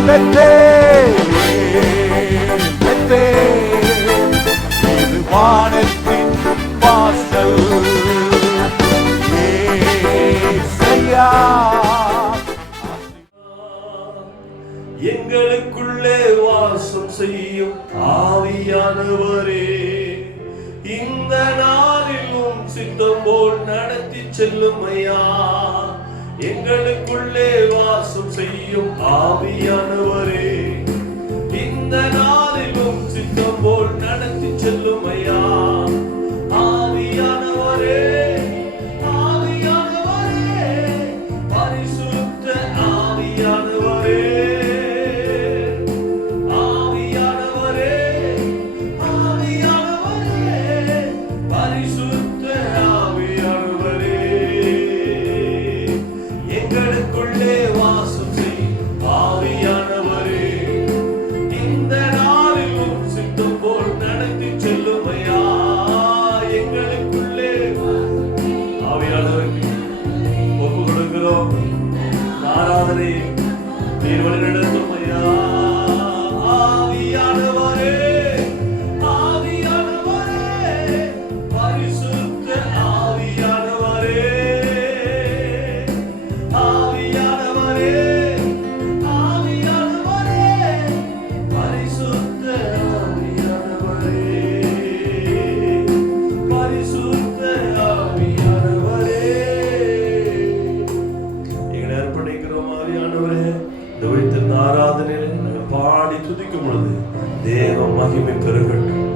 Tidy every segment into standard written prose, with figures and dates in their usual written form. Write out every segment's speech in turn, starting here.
இது வானத்தின் வாசல். எங்களுக்குள்ளே வாசம் செய்யும் ஆவியானவரே, இந்த நாளிலும் சித்தம் போல் நடத்தி செல்லும் ஐயா. எங்களுக்குள்ளே வாசம் செய்யும் ஆவியானவரே, இந்த நாளிலும் சித்தம் போல் நடத்தி செல்லும் ஐயா. ஆவியானவரே, ஆவியானவரே, பரிசுத்த ஆவியானவரே, ஆவியானவரே, ஆவியானவரே, பரிசுத்த ஆவியானவரே, எங்களுக்குள்ளே வாசம் செய்யும் ஆவியானவரே, இந்த நாளிலும் சித்தம் போல் நடத்தி செல்லும் ஐயா. எங்களுக்குள்ளே ஆவியானவருக்கு ஒப்பு கொடுக்கிறோம். ஆராதனை நீர் வழிநடத்தும் ஐயா. ஆவியானவரே, ஆவியானவரே, பரிசுத்த ஆவியானவரே, ஆவியானவரே, ஆவியானவரே, பரிசுத்த ஆவியானவரே, பரிசுத்த ஆவியானவரே, எங்களை அர்ப்பணிக்கிறோம். ஆவியானவரே, இந்த விழித்திருந்த ஆராதனையில் நாங்கள் பாடி துதிக்கும் பொழுது தேவ மகிமை பெருகட்டும்.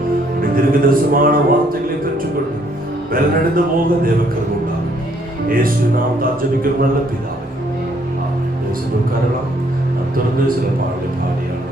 தீர்க்கதரிசனமான வார்த்தைகளை பெற்றுக்கொண்டு பலனடைந்து போக தேவ கிருபை உண்டாகும். இயேசு நாம் ஜெபிக்கிறோம் நல்ல பிதாவே. உட்காரலாம். நாம் தொடர்ந்து சில பாடலை பாடியால்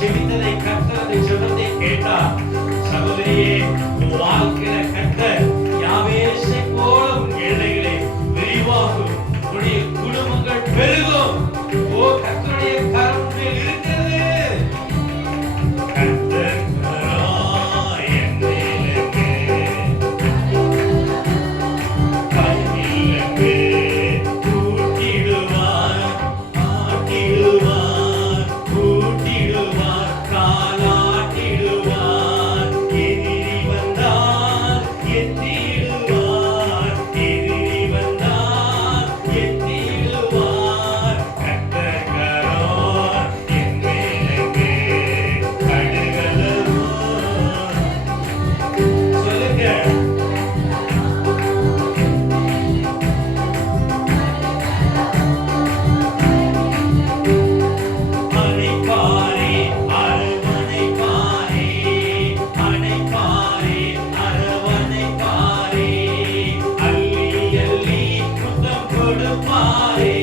செவித்ததை கர்த்தரது ஜெபத்தை கேட்டார். சகோதரியே, உன் வாழ்க்கையில கர்த்தர் யாவேசை போல உன் எல்லைகளை விரிவாகும், உன்னுடைய குடும்பங்கள் பெருகும். ஓ, கர்த்தருடைய கரம் மேல் இருக்கிறது. கர்த்தர் கரம் என் மேல் இருக்கு, கைவிலங்கு கூட்டிடுவார், ஆட்டிடுவார், கூட்டிடுவார், காலாட்டிடுவார். எதிரி வந்தார் எத்திடுவார், எதிரி வந்தார் எத்திடுவார். கர்த்தர் கரம் என் மேல் இருக்கு, கடுகளவும் சொல்லுங்க. அணைப்பாரே அரவணைப்பாரே, அணைப்பாரே அரவணைப்பாரே, அள்ளி அள்ளி முத்தம் கொடுப்பாரே,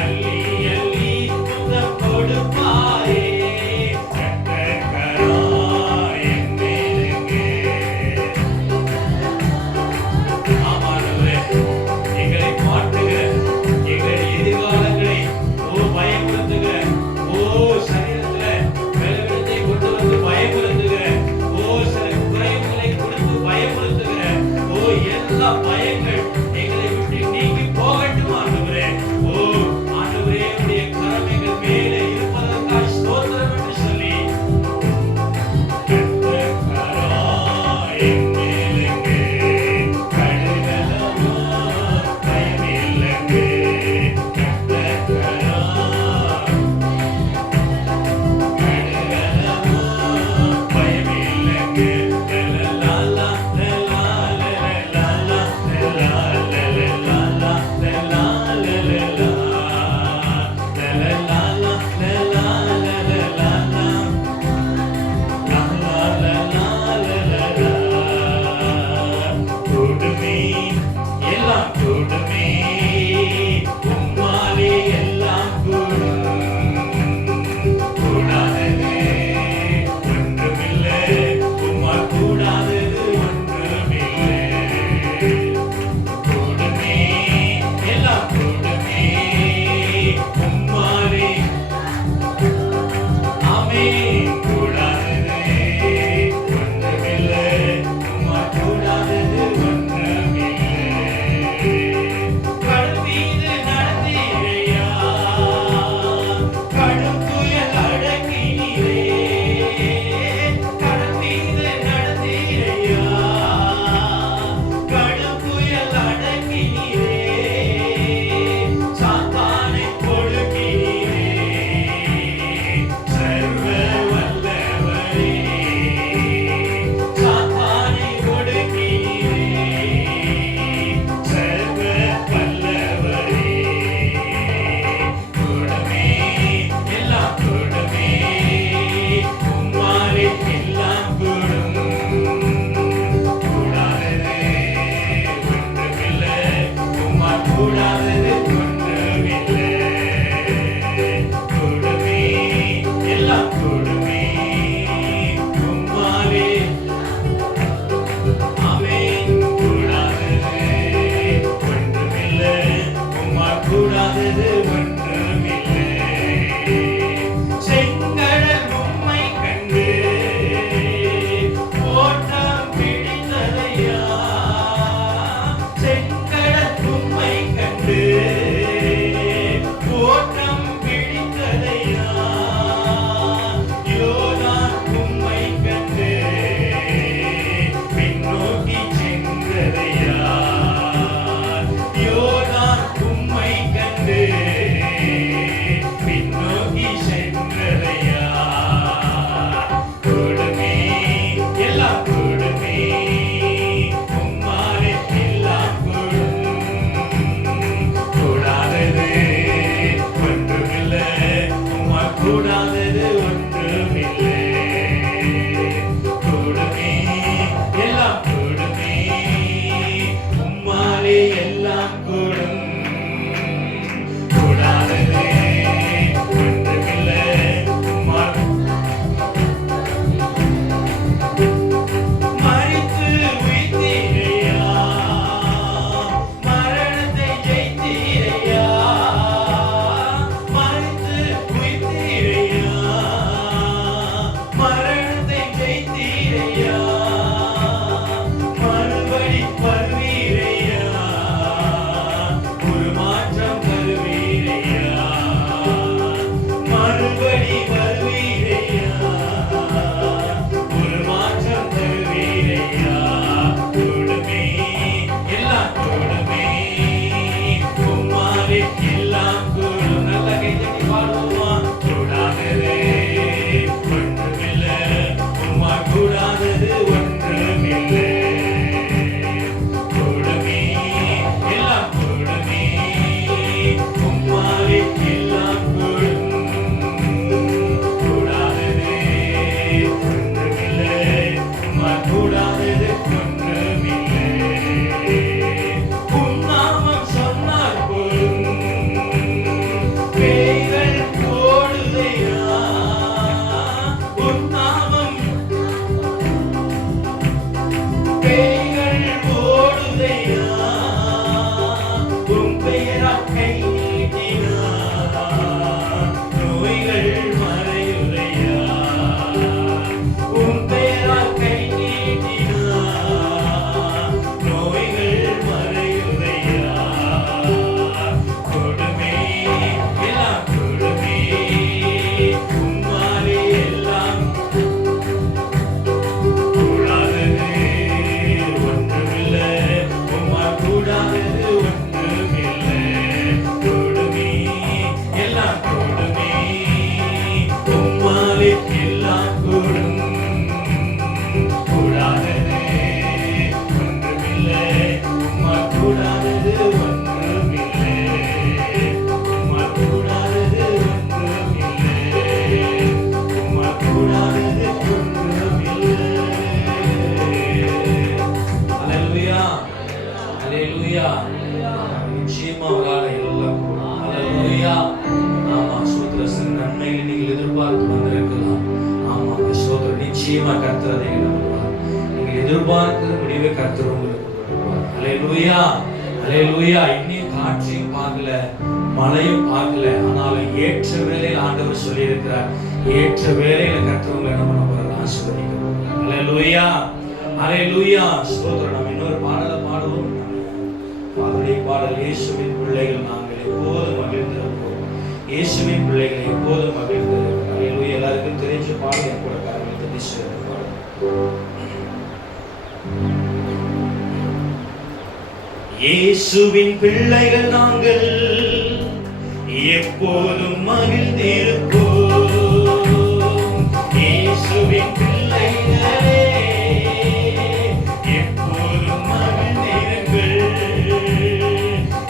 அள்ளி அள்ளி முத்தம் கொடுப்பாரே. கர்த்தர் கரம் என் மேல் இருக்கு. ஆமாண்டவரே, எங்களை மாற்றுகிற, எங்கள் எதிர்காலங்களை பயமுறுத்துகிற, சரீரத்துல பலவீனத்தை கொண்டு வந்து பயமுறுத்துகிற, சில குறைவுகளை கொடுத்து பயமுறுத்துகிற எல்லா பயங்கள் எங்களை விட்டு நீங்கி போகட்டும் ஆண்டவரே. ஆண்டவரே, உடைய கரம் எங்கள் மேலே இருப்பதற்காக ஸ்தோத்திரம் என்று சொல்லி கர்த்தர் கரம் என் மேல் இருக்கு, கடுகளவும் பயமில்லைங்க. கர்த்தர் கரம் கடுகளவும் பயமில்லைங்க. லலலா லலலா லலலா ஹalleluya. நிச்சயமா அவரால் எல்லாம் கூடும். ஹalleluya. ஆமா ஸ்தோத்திரம். சில நன்மைகளை நீங்கள் எதிர்பார்த்து வந்திருக்கலாம். ஆமா ஸ்தோத்திரம். நிச்சயமா கர்த்தர் அதை பண்ணுவார். நீங்கள் எதிர்பார்க்கிற முடிவை கர்த்தர் உங்களுக்கு கொடுப்பார். ஹalleluya. ஹalleluya. இன்னும் காற்றையும் பார்க்கல, மழையும் பார்க்கல, ஆனாலும் ஏற்ற வேளையில் ஆண்டவர் சொல்லி இருக்கிறார். ஏற்ற வேளையில கர்த்தர் உங்களை என்ன பண்ண போறார்? ஆசீர்வதிக்க போறார். ஹalleluya. ஹalleluya. ஸ்தோத்திரம். நாம் இன்னொரு பாடலை பாடுவோம். பாடலை பாடல் இயேசுவின் பிள்ளைகள் நாங்கள் எப்போதும் மகிழ்ந்திருப்போம். இயேசுவின் பிள்ளைகள் எப்போதும் மகிழ்ந்திருப்போம். ஹalleluya. எல்லாருக்கும் தெரிஞ்ச பாடல் என் கூட கரங்களை தட்டி சேர்ந்து பாடுவோம். இயேசுவின் பிள்ளைகள் நாங்கள் எப்போதும் மகிழ்ந்திருப்போம். இயேசுவின் பிள்ளைகளே எப்போதும் மகிழ்ந்திருங்கள்.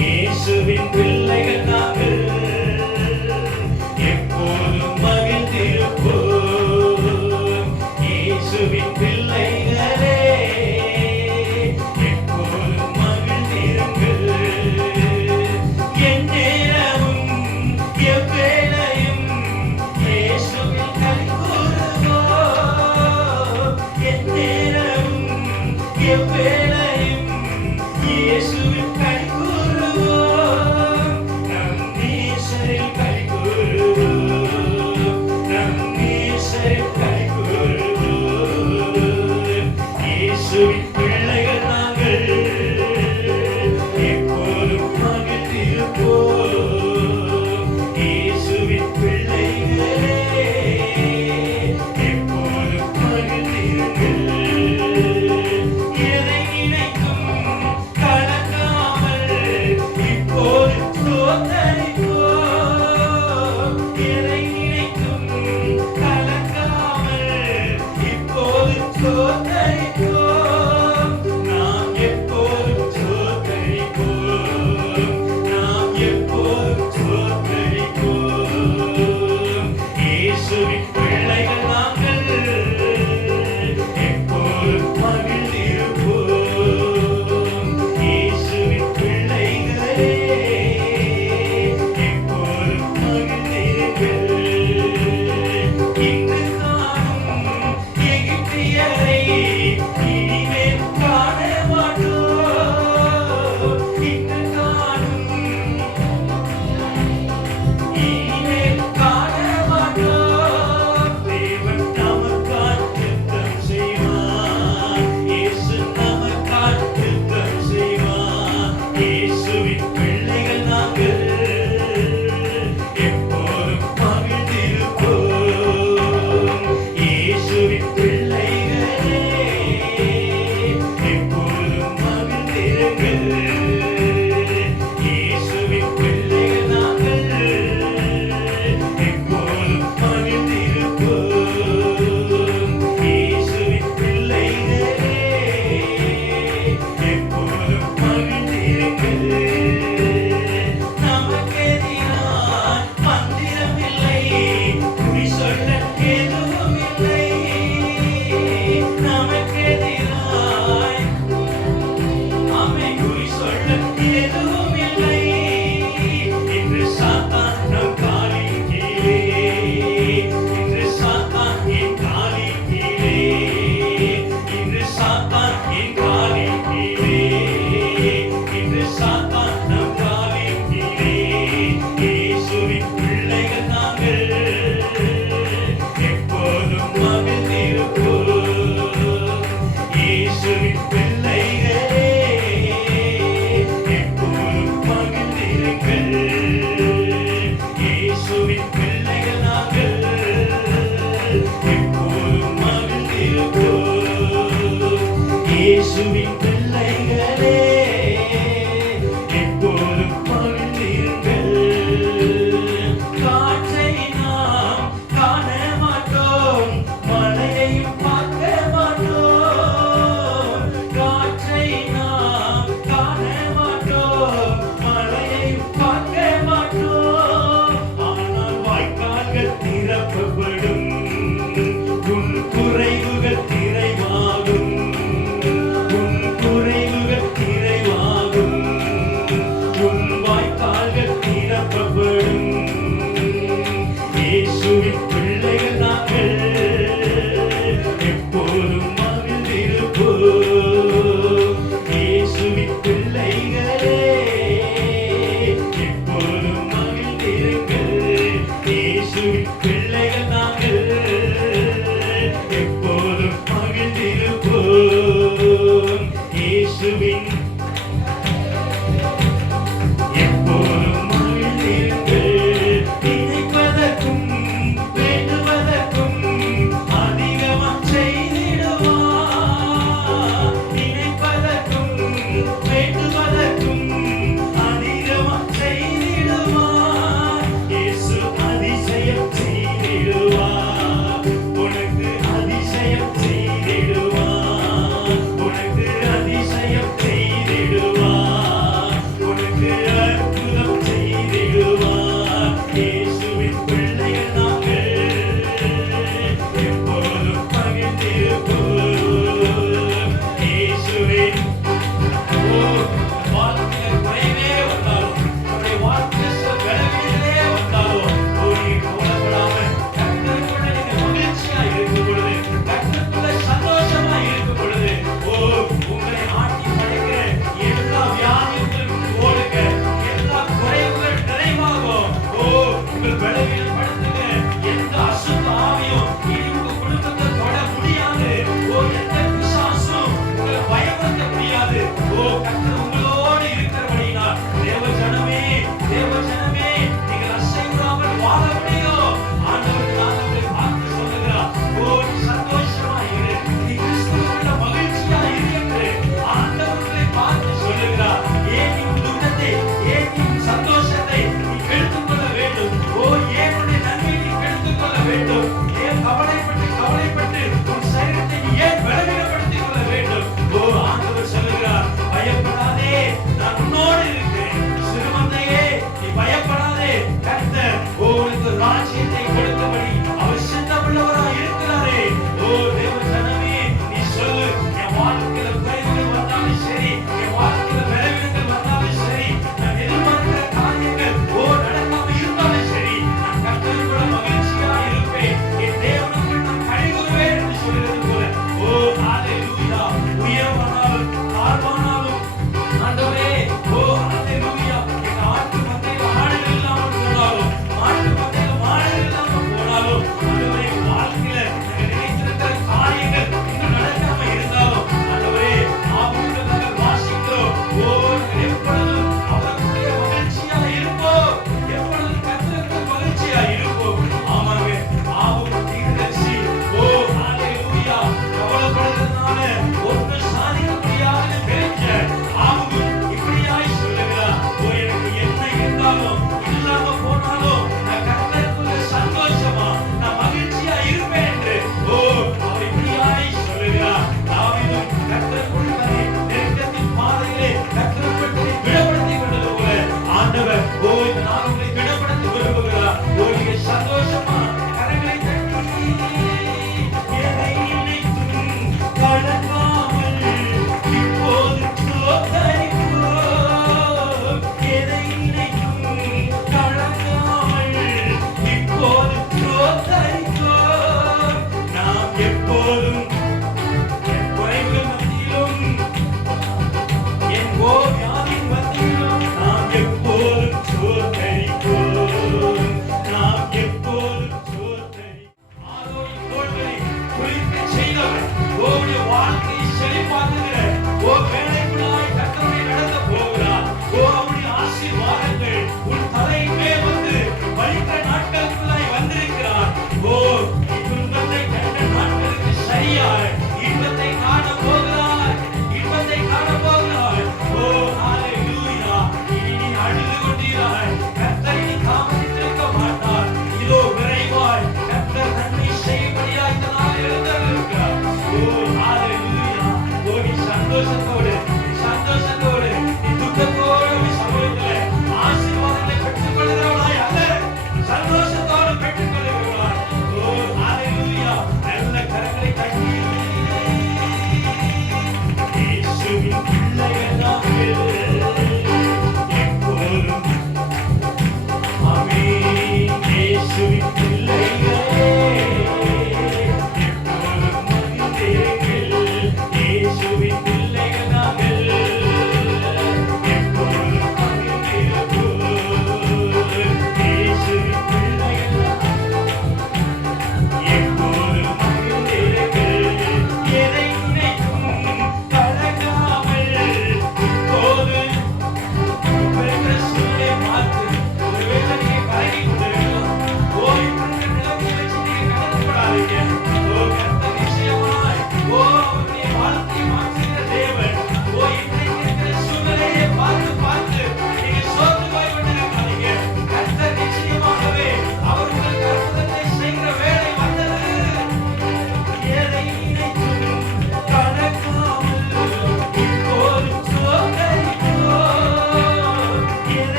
இயேசுவின் பிள்ளைகள் நாங்கள் எப்போதும் மகிழ்ந்திருப்போம். இயேசுவின் பிள்ளைகளே எதை நினைக்கும் கலங்காமல் இயேசுவின் எப்போதும் மகிழ்ந்திருங்கள். நினைப்பதற்கும் வேண்டுவதற்கும் அதிகமாய் செய்திடுவார். நினைப்பதற்கும் வேண்டுவதற்கும் அதிகமாய் செய்திடுவார். இயேசு அதிசயம் செய்திடுவார். உனக்கு அதிசயம் செய்திடுவார். உனக்கு அதிசயம் செய்திடுவார்.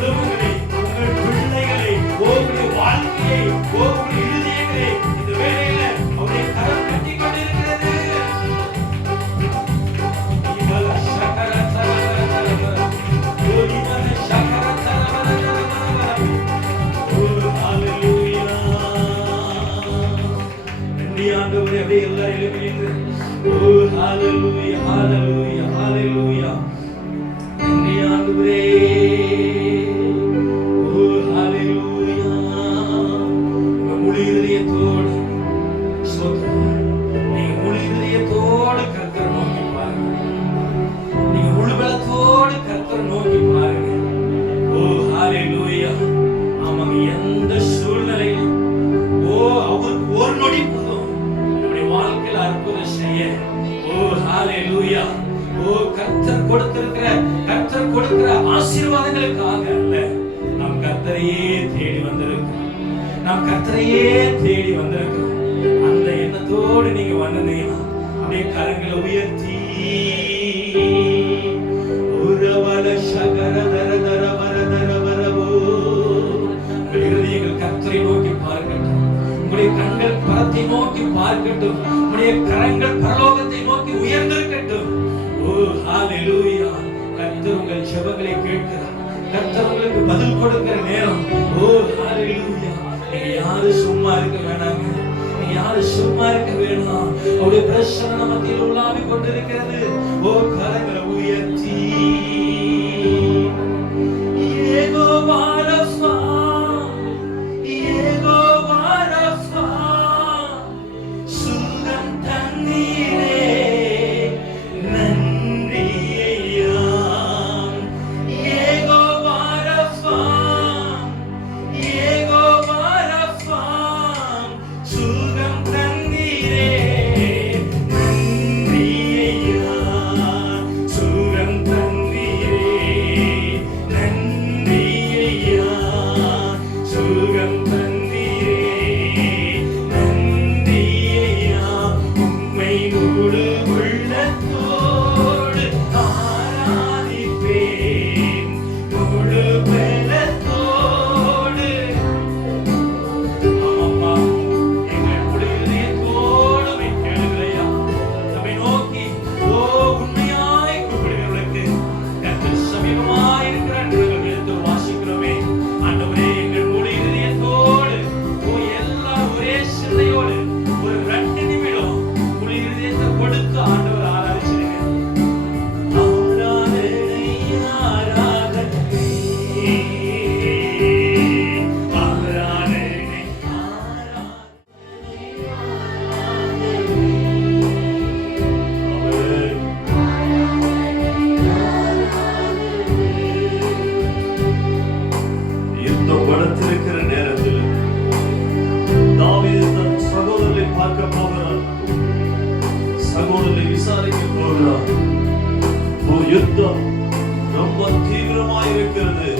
குடும்பங்களை, உங்கள் பிள்ளைகளை, உங்களுடைய வாழ்க்கையை, உங்களுடைய இருதயங்களை இந்த வேளையில அவருடைய கரம் கட்டிக் கொண்டிருக்கிறது. இவள சகர தரவர ஓ இவள சகர தரவர ஓ ஹalleluya. நன்றி ஆண்டவரே. அப்படியே எல்லாரும் எழுந்து ஓ ஹalleluya ஹalleluya ஹalleluya. நன்றி ஆண்டவரே. ஓ ஹalleluya. முழு இதயத்தோடு ஸ்தோத்திரம். நீங்க முழு இதயத்தோடு கர்த்தரை நோக்கி பாருங்க. நீங்க முழு பலத்தோடு கர்த்தரை நோக்கி பாருங்க. ஓ ஹalleluya. ஆமாங்க. எந்த சூழ்நிலையிலும் அவர் ஒரு நொடி போதும் நம்முடைய வாழ்க்கையில அற்புதம் செய்ய. ஓ ஹalleluya. கர்த்தர் கொடுக்கிற ஆசீர்வாதங்களுக்காக அல்ல, நாம் கர்த்தரையே தேடி வந்திருக்கிறோம். அந்த எண்ணத்தோடு நீங்க வந்தீங்கன்னா அப்படியே கரங்களை உயர்த்தி உரவல சகர தர தர வர தர வரவோ. உங்கள் இருதயங்கள் கர்த்தரை நோக்கி பார்க்கட்டும். உங்களுடைய கண்கள் பரத்தை நோக்கி பார்க்கட்டும். உங்களுடைய கரங்கள் பரலோகத்தை நோக்கி உயர்ந்திருக்கட்டும். ஓ ஹalleluya. கர்த்தர் உங்கள் ஜெபங்களை கேட்கிறார். கர்த்தர் உங்களுக்கு பதில் கொடுக்கிற நேரம். ஓ ஹalleluya. நீங்க யாரும் சும்மா இருக்க வேணாங்க. நீங்க யாரும் சும்மா இருக்க வேணாம். அவருடைய பிரசன்னம் நமக்கு உலாவிக் கொண்டிருக்கிறது. ஓ கரங்களை உயர்த்தி யெகோவா ரஃபா யெகோவா ரஃபா சுகம் தண்ணீரே யுத்தம் ரொம்ப தீவிரமாய் இருக்கிறது.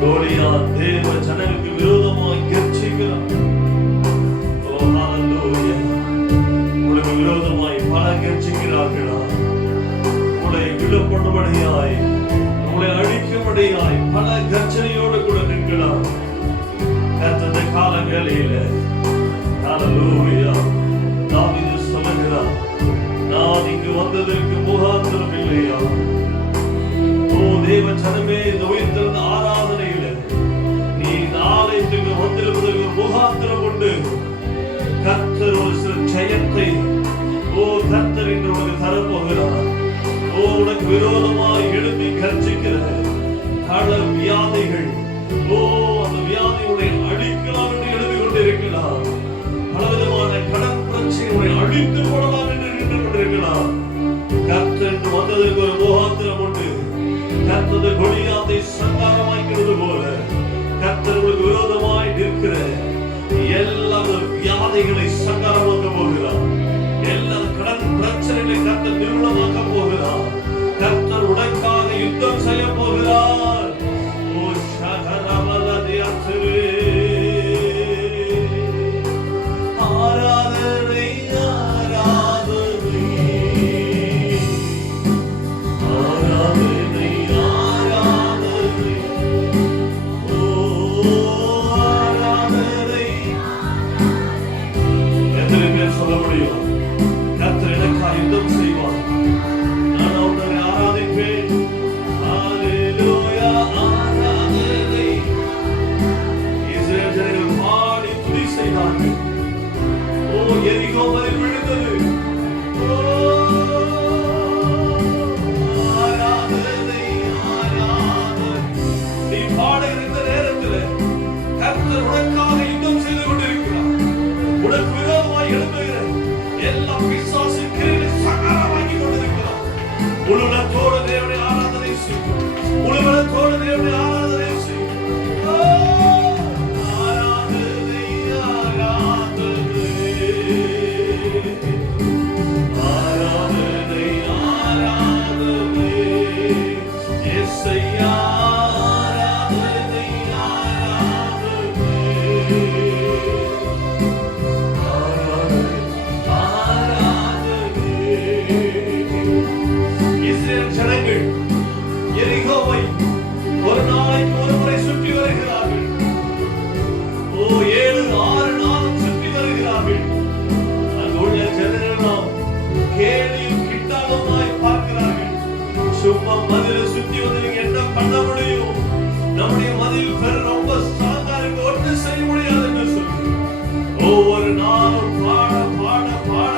கோலியாத் தேவ ஜனங்களுக்கு விரோதமாய் கர்ஜிக்கிறான். ஓ ஹalleluya. உங்களுக்கு விரோதமாய் பல கர்ஜிக்கிறார்களா? உங்களை விழுப்படும்படியாய், உங்களை அழிக்கும்படியாய் பல கர்ஜனையோடு கூட நிற்கலாம். கர்த்தருடைய காலங்களில ஹalleluya. தாவீது சொல்லுகிறார், நான் இங்கு வந்ததற்கு முகாந்திரம் இல்லையா? ஓ தேவ ஜனமே, இந்த உயிர்த்தெழுந்த ஆராதனையில நீ இந்த ஆலயத்துக்கு வந்திருப்பதற்கு ஒரு முகாந்திரம் உண்டு. கர்த்தர் ஒரு சில ஜெயத்தை கர்த்தர் இன்று உனக்கு தரப்போகிறார். உனக்கு விரோதமாய் எழுப்பி கர்ஜிக்கிற கள வியாதிகள், அந்த வியாதியுடைய அழிக்கலாம் என்று எழுதி கொண்டிருக்கலாம். பலவிதமான கடன் பிரச்சனைகளை அழித்து போடலாம் என்று நின்று கொண்டிருக்கலாம். கர்த்தர் வந்ததற்கு ஒரு முகாந்திரம் உண்டு. கர்த்தர் கோலியாத்தை சங்கா உனக்கு விரோதமாய் எழும்புகிற எல்லா பிசாசின் கிரியைகளை சங்காரமாக்கி கொண்டிருக்கிறார். முழுவதோடு தேவனை ஆராதனை செய்யும். முழுவதோடு தேவனை ஆராதனை செய்யும். ஆராதனை ஆராதனை ஆராதனை ஆராதனை இயேசையா ஆராதனை ஆராதனை இஸ்ரவேல் ஜனங்கள் எரிகோவை ஒரு நாளைக்கு ஒரு முறை சுற்றி வருகிறார்கள். 7-6 நாளும் சுற்றி வருகிறார்கள். அங்குள்ள ஜனங்கள் கேலியும் கிட்டாகமாய் பார்க்கிறார்கள். சும்மா மதிலை சுற்றி வந்து என்ன பண்ண முடியும்? நம்முடைய மதில் ரொம்ப ஸ்ட்ராங்கா இருக்கு, ஒன்றும் செய்ய முடியாது என்று சொல்லி ஒவ்வொரு நாளும் பாட பாட பாட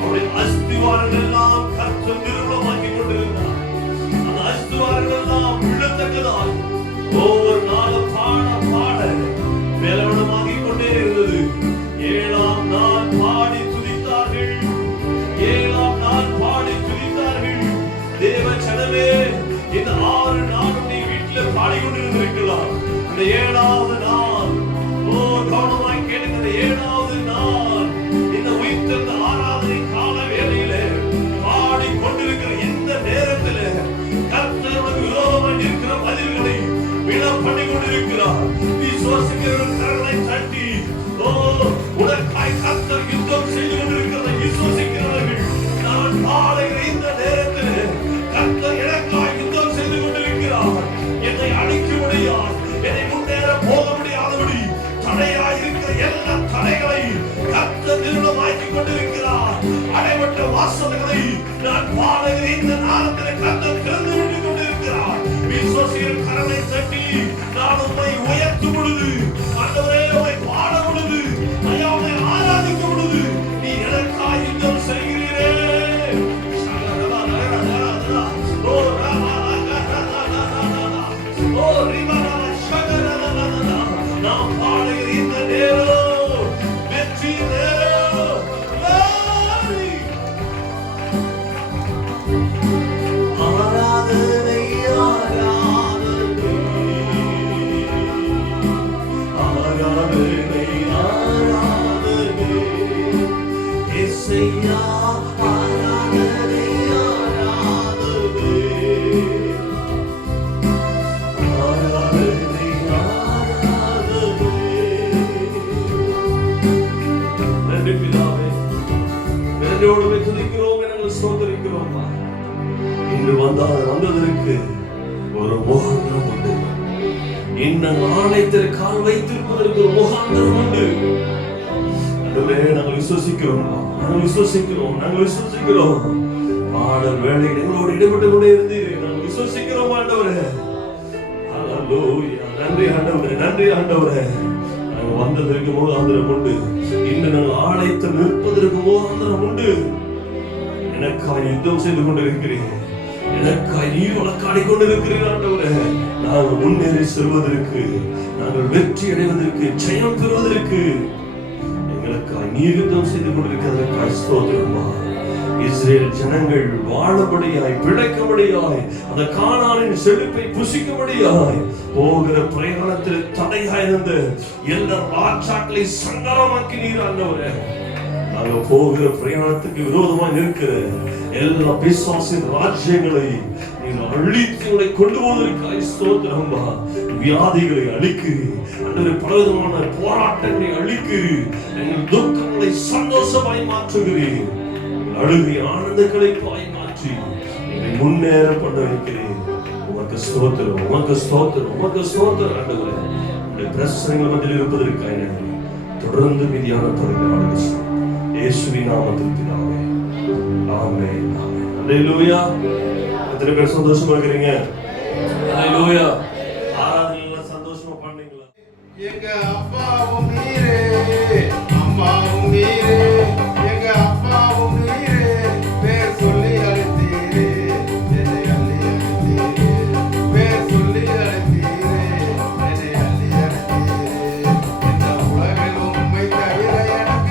அவருடைய அஸ்திவாரங்கள் எல்லாம் கர்த்தர் நிர்மூலமாக்கி கொண்டிருந்தார். அந்த அஸ்திவாரங்கள் எல்லாம் விழத்தக்கதாய் ஒவ்வொரு நாளும் பாட பாட மேலவனமாகி கொண்டே இருந்தது. 7ஆம் நாள் பாடி துதித்தார்கள். 7ஆம் நாள் பாடி துதித்தார்கள். தேவ ஜனமே, இந்த 6 நாளும் நீ வீட்டில் பாடிக்கொண்டிருந்திருக்கலாம். இந்த 7ஆவது நாள் கவனமாய் கேளுங்க. இந்த 7ஆவது நாள் இந்த உயிர்த்தெழுந்த ஆராதனை கால வேளையில பாடி கொண்டிருக்கிற இந்த நேரத்தில் கர்த்தருக்கு விரோதமாய் இருக்கிற பதில்களை விழ பண்ணி கொண்டிருக்கிறார். விசுவாசிக்கிறவர்கள் கரங்களை தட்டி உனக்காய் கர்த்தர் யுத்தம் செய்து கொண்டிருக்கிறதை விசுவாசிக்கிறவர்கள் நான் பாடுகிற இந்த நேரத்தில் கர்த்தர் எனக்காய் யுத்தம் செய்து கொண்டிருக்கிறார். என்னை அழிக்க முடியாது, என்னை முன்னேற போக முடியாதபடி தடையாயிருக்கிற எல்லா தடைகளை கர்த்தர் நிர்மூலமாக்கி கொண்டிருக்கிறார். அடைபட்ட வாசல்களை நான் பாடுகிற இந்த நேரத்தில் கர்த்தர் திறந்து விட்டுக் கொண்டிருக்கிறார். விசுவாசிகள் கரங்களை தட்டி நான் உம்மை உயர்த்தும் பொழுது, ஆண்டவரே உம்மை பாட பொழுது, ஐயா உம்மை ஆராதிக்கும் பொழுது நீ எனக்காய் யுத்தம் செய்கிறீரே. நாம் பாடுகிற இந்த நேரம் வெற்றி நேரம். ஆராதனை ஆராதனை ஆராதனை ஆராதனை இயேசையா ஆராதனை ஆராதனை ஆராதனை ஆராதனை. நன்றி பிதாவே, நன்றியோடு துதிக்கிறோம், நாங்கள் ஸ்தோத்திரிக்கிறோம். இன்று வந்ததற்கு ஒரு முகாந்திரம் உண்டு. இன்னும் ஆலயத்தில் கால் வைத்திருப்பதற்கு ஒரு முகாந்திரம் உண்டு. நாங்கள் விசுவசிக்கிறோம், நாங்கள் விசுவசிக்கிறோம், நாங்கள் விசுவசிக்கிறோம். பாடல் வேலை எங்களோடு ஈடுபட்டு கொண்டே இருந்தீர்கள். நாங்கள் விசுவசிக்கிறோம் ஆண்டவரே. ஹல்லேலூயா. நன்றி ஆண்டவரே, நன்றி ஆண்டவரே. நாங்கள் வந்ததற்கு முகாந்திரம் உண்டு. இன்று நாங்கள் ஆலயத்தில் நிற்பதற்கு முகாந்திரம் உண்டு. எனக்காக யுத்தம் செய்து கொண்டிருக்கிறேன். எனக்காக நீ வழக்காடி கொண்டிருக்கிறீர்கள் ஆண்டவரே. நாங்கள் முன்னேறி செல்வதற்கு, நாங்கள் வெற்றி அடைவதற்கு, ஜெயம் பெறுவதற்கு எங்களுக்காக நீ யுத்தம் செய்து கொண்டிருக்கிறதற்காக ஸ்தோத்திரமா. இஸ்ரேல் ஜனங்கள் வாழபடியாய், பிழைக்கபடியாய், அந்த கானானின் செழிப்பை புசிக்கபடியாய் போகிற பிரயாணத்தில் தடையாயிருந்த எல்லா ராஜாக்களை சங்காரமாக்கி நீர் ஆண்டவரே. நாங்க போகிற பிரயாணத்துக்கு விரோதமாக இருக்கிற எல்லா பிசாசின் ராஜ்யங்களை நீங்க அழித்து கொண்டு போவதற்காக ஸ்தோத்திரம்பா. வியாதிகளை அழிக்கிறீர், அன்று பலவிதமான போராட்டங்களை அழிக்கிறீர், எங்கள் துக்கங்களை சந்தோஷமாய் மாற்றுகிறீர், அழுகை ஆனந்தங்களை பாய் மாற்றி எங்களை முன்னேற பண்ண வைக்கிறீர். உமக்கு ஸ்தோத்திரம், உமக்கு ஸ்தோத்திரம், உமக்கு ஸ்தோத்திரம் ஆண்டவரே. உங்களுடைய பிரச்சனைகள் மத்தியில் இருப்பதற்காக நன்றி. தொடர்ந்து மீதியான தொடர்ந்து இயேசுவின் நாமத்தில் பிதாவே, ஆமென், ஆமென். அல்லேலூயா. எத்தனை பேர் சந்தோஷமா இருக்கிறீங்க? அல்லேலூயா. ஆராதனையில சந்தோஷமா பண்ணீங்களா? எங்க அப்பாவும் நீரே, அம்மாவும் நீரே, எங்க அப்பாவும் நீரே, பேர் சொல்லி அழைத்தீரே, என்னை அள்ளி அழைத்தீரே, பேர் சொல்லி அழைத்தீரே, என்னை அள்ளி அழைத்தீரே. இந்த உலகில் உம்மை தவிர எனக்கு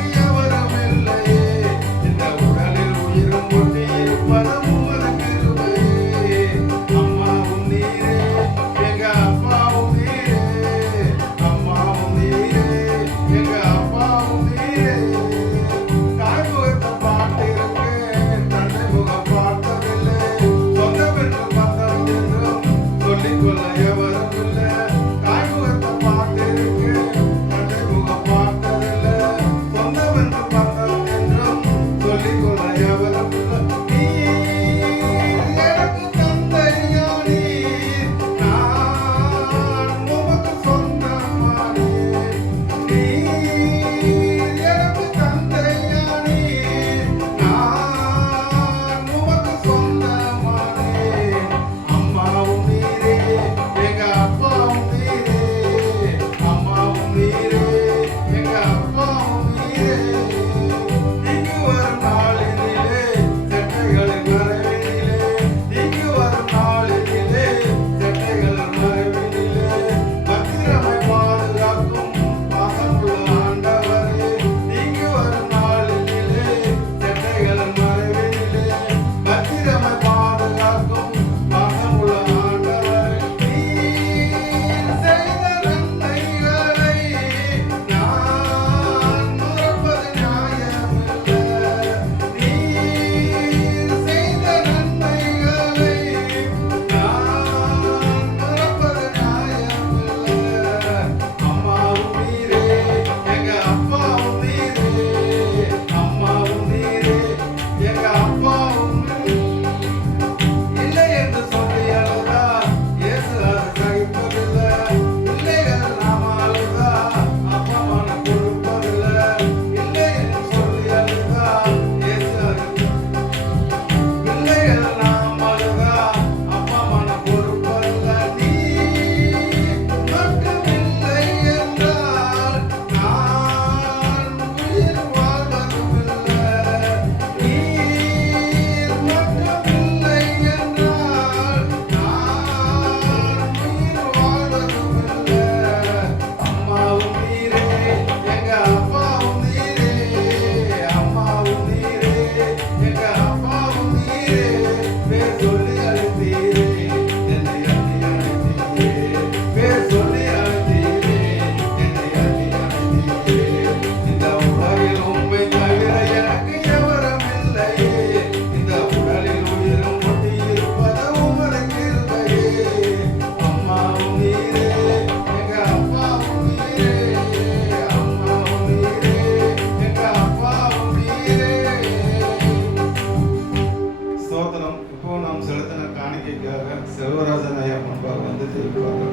செய்வார்.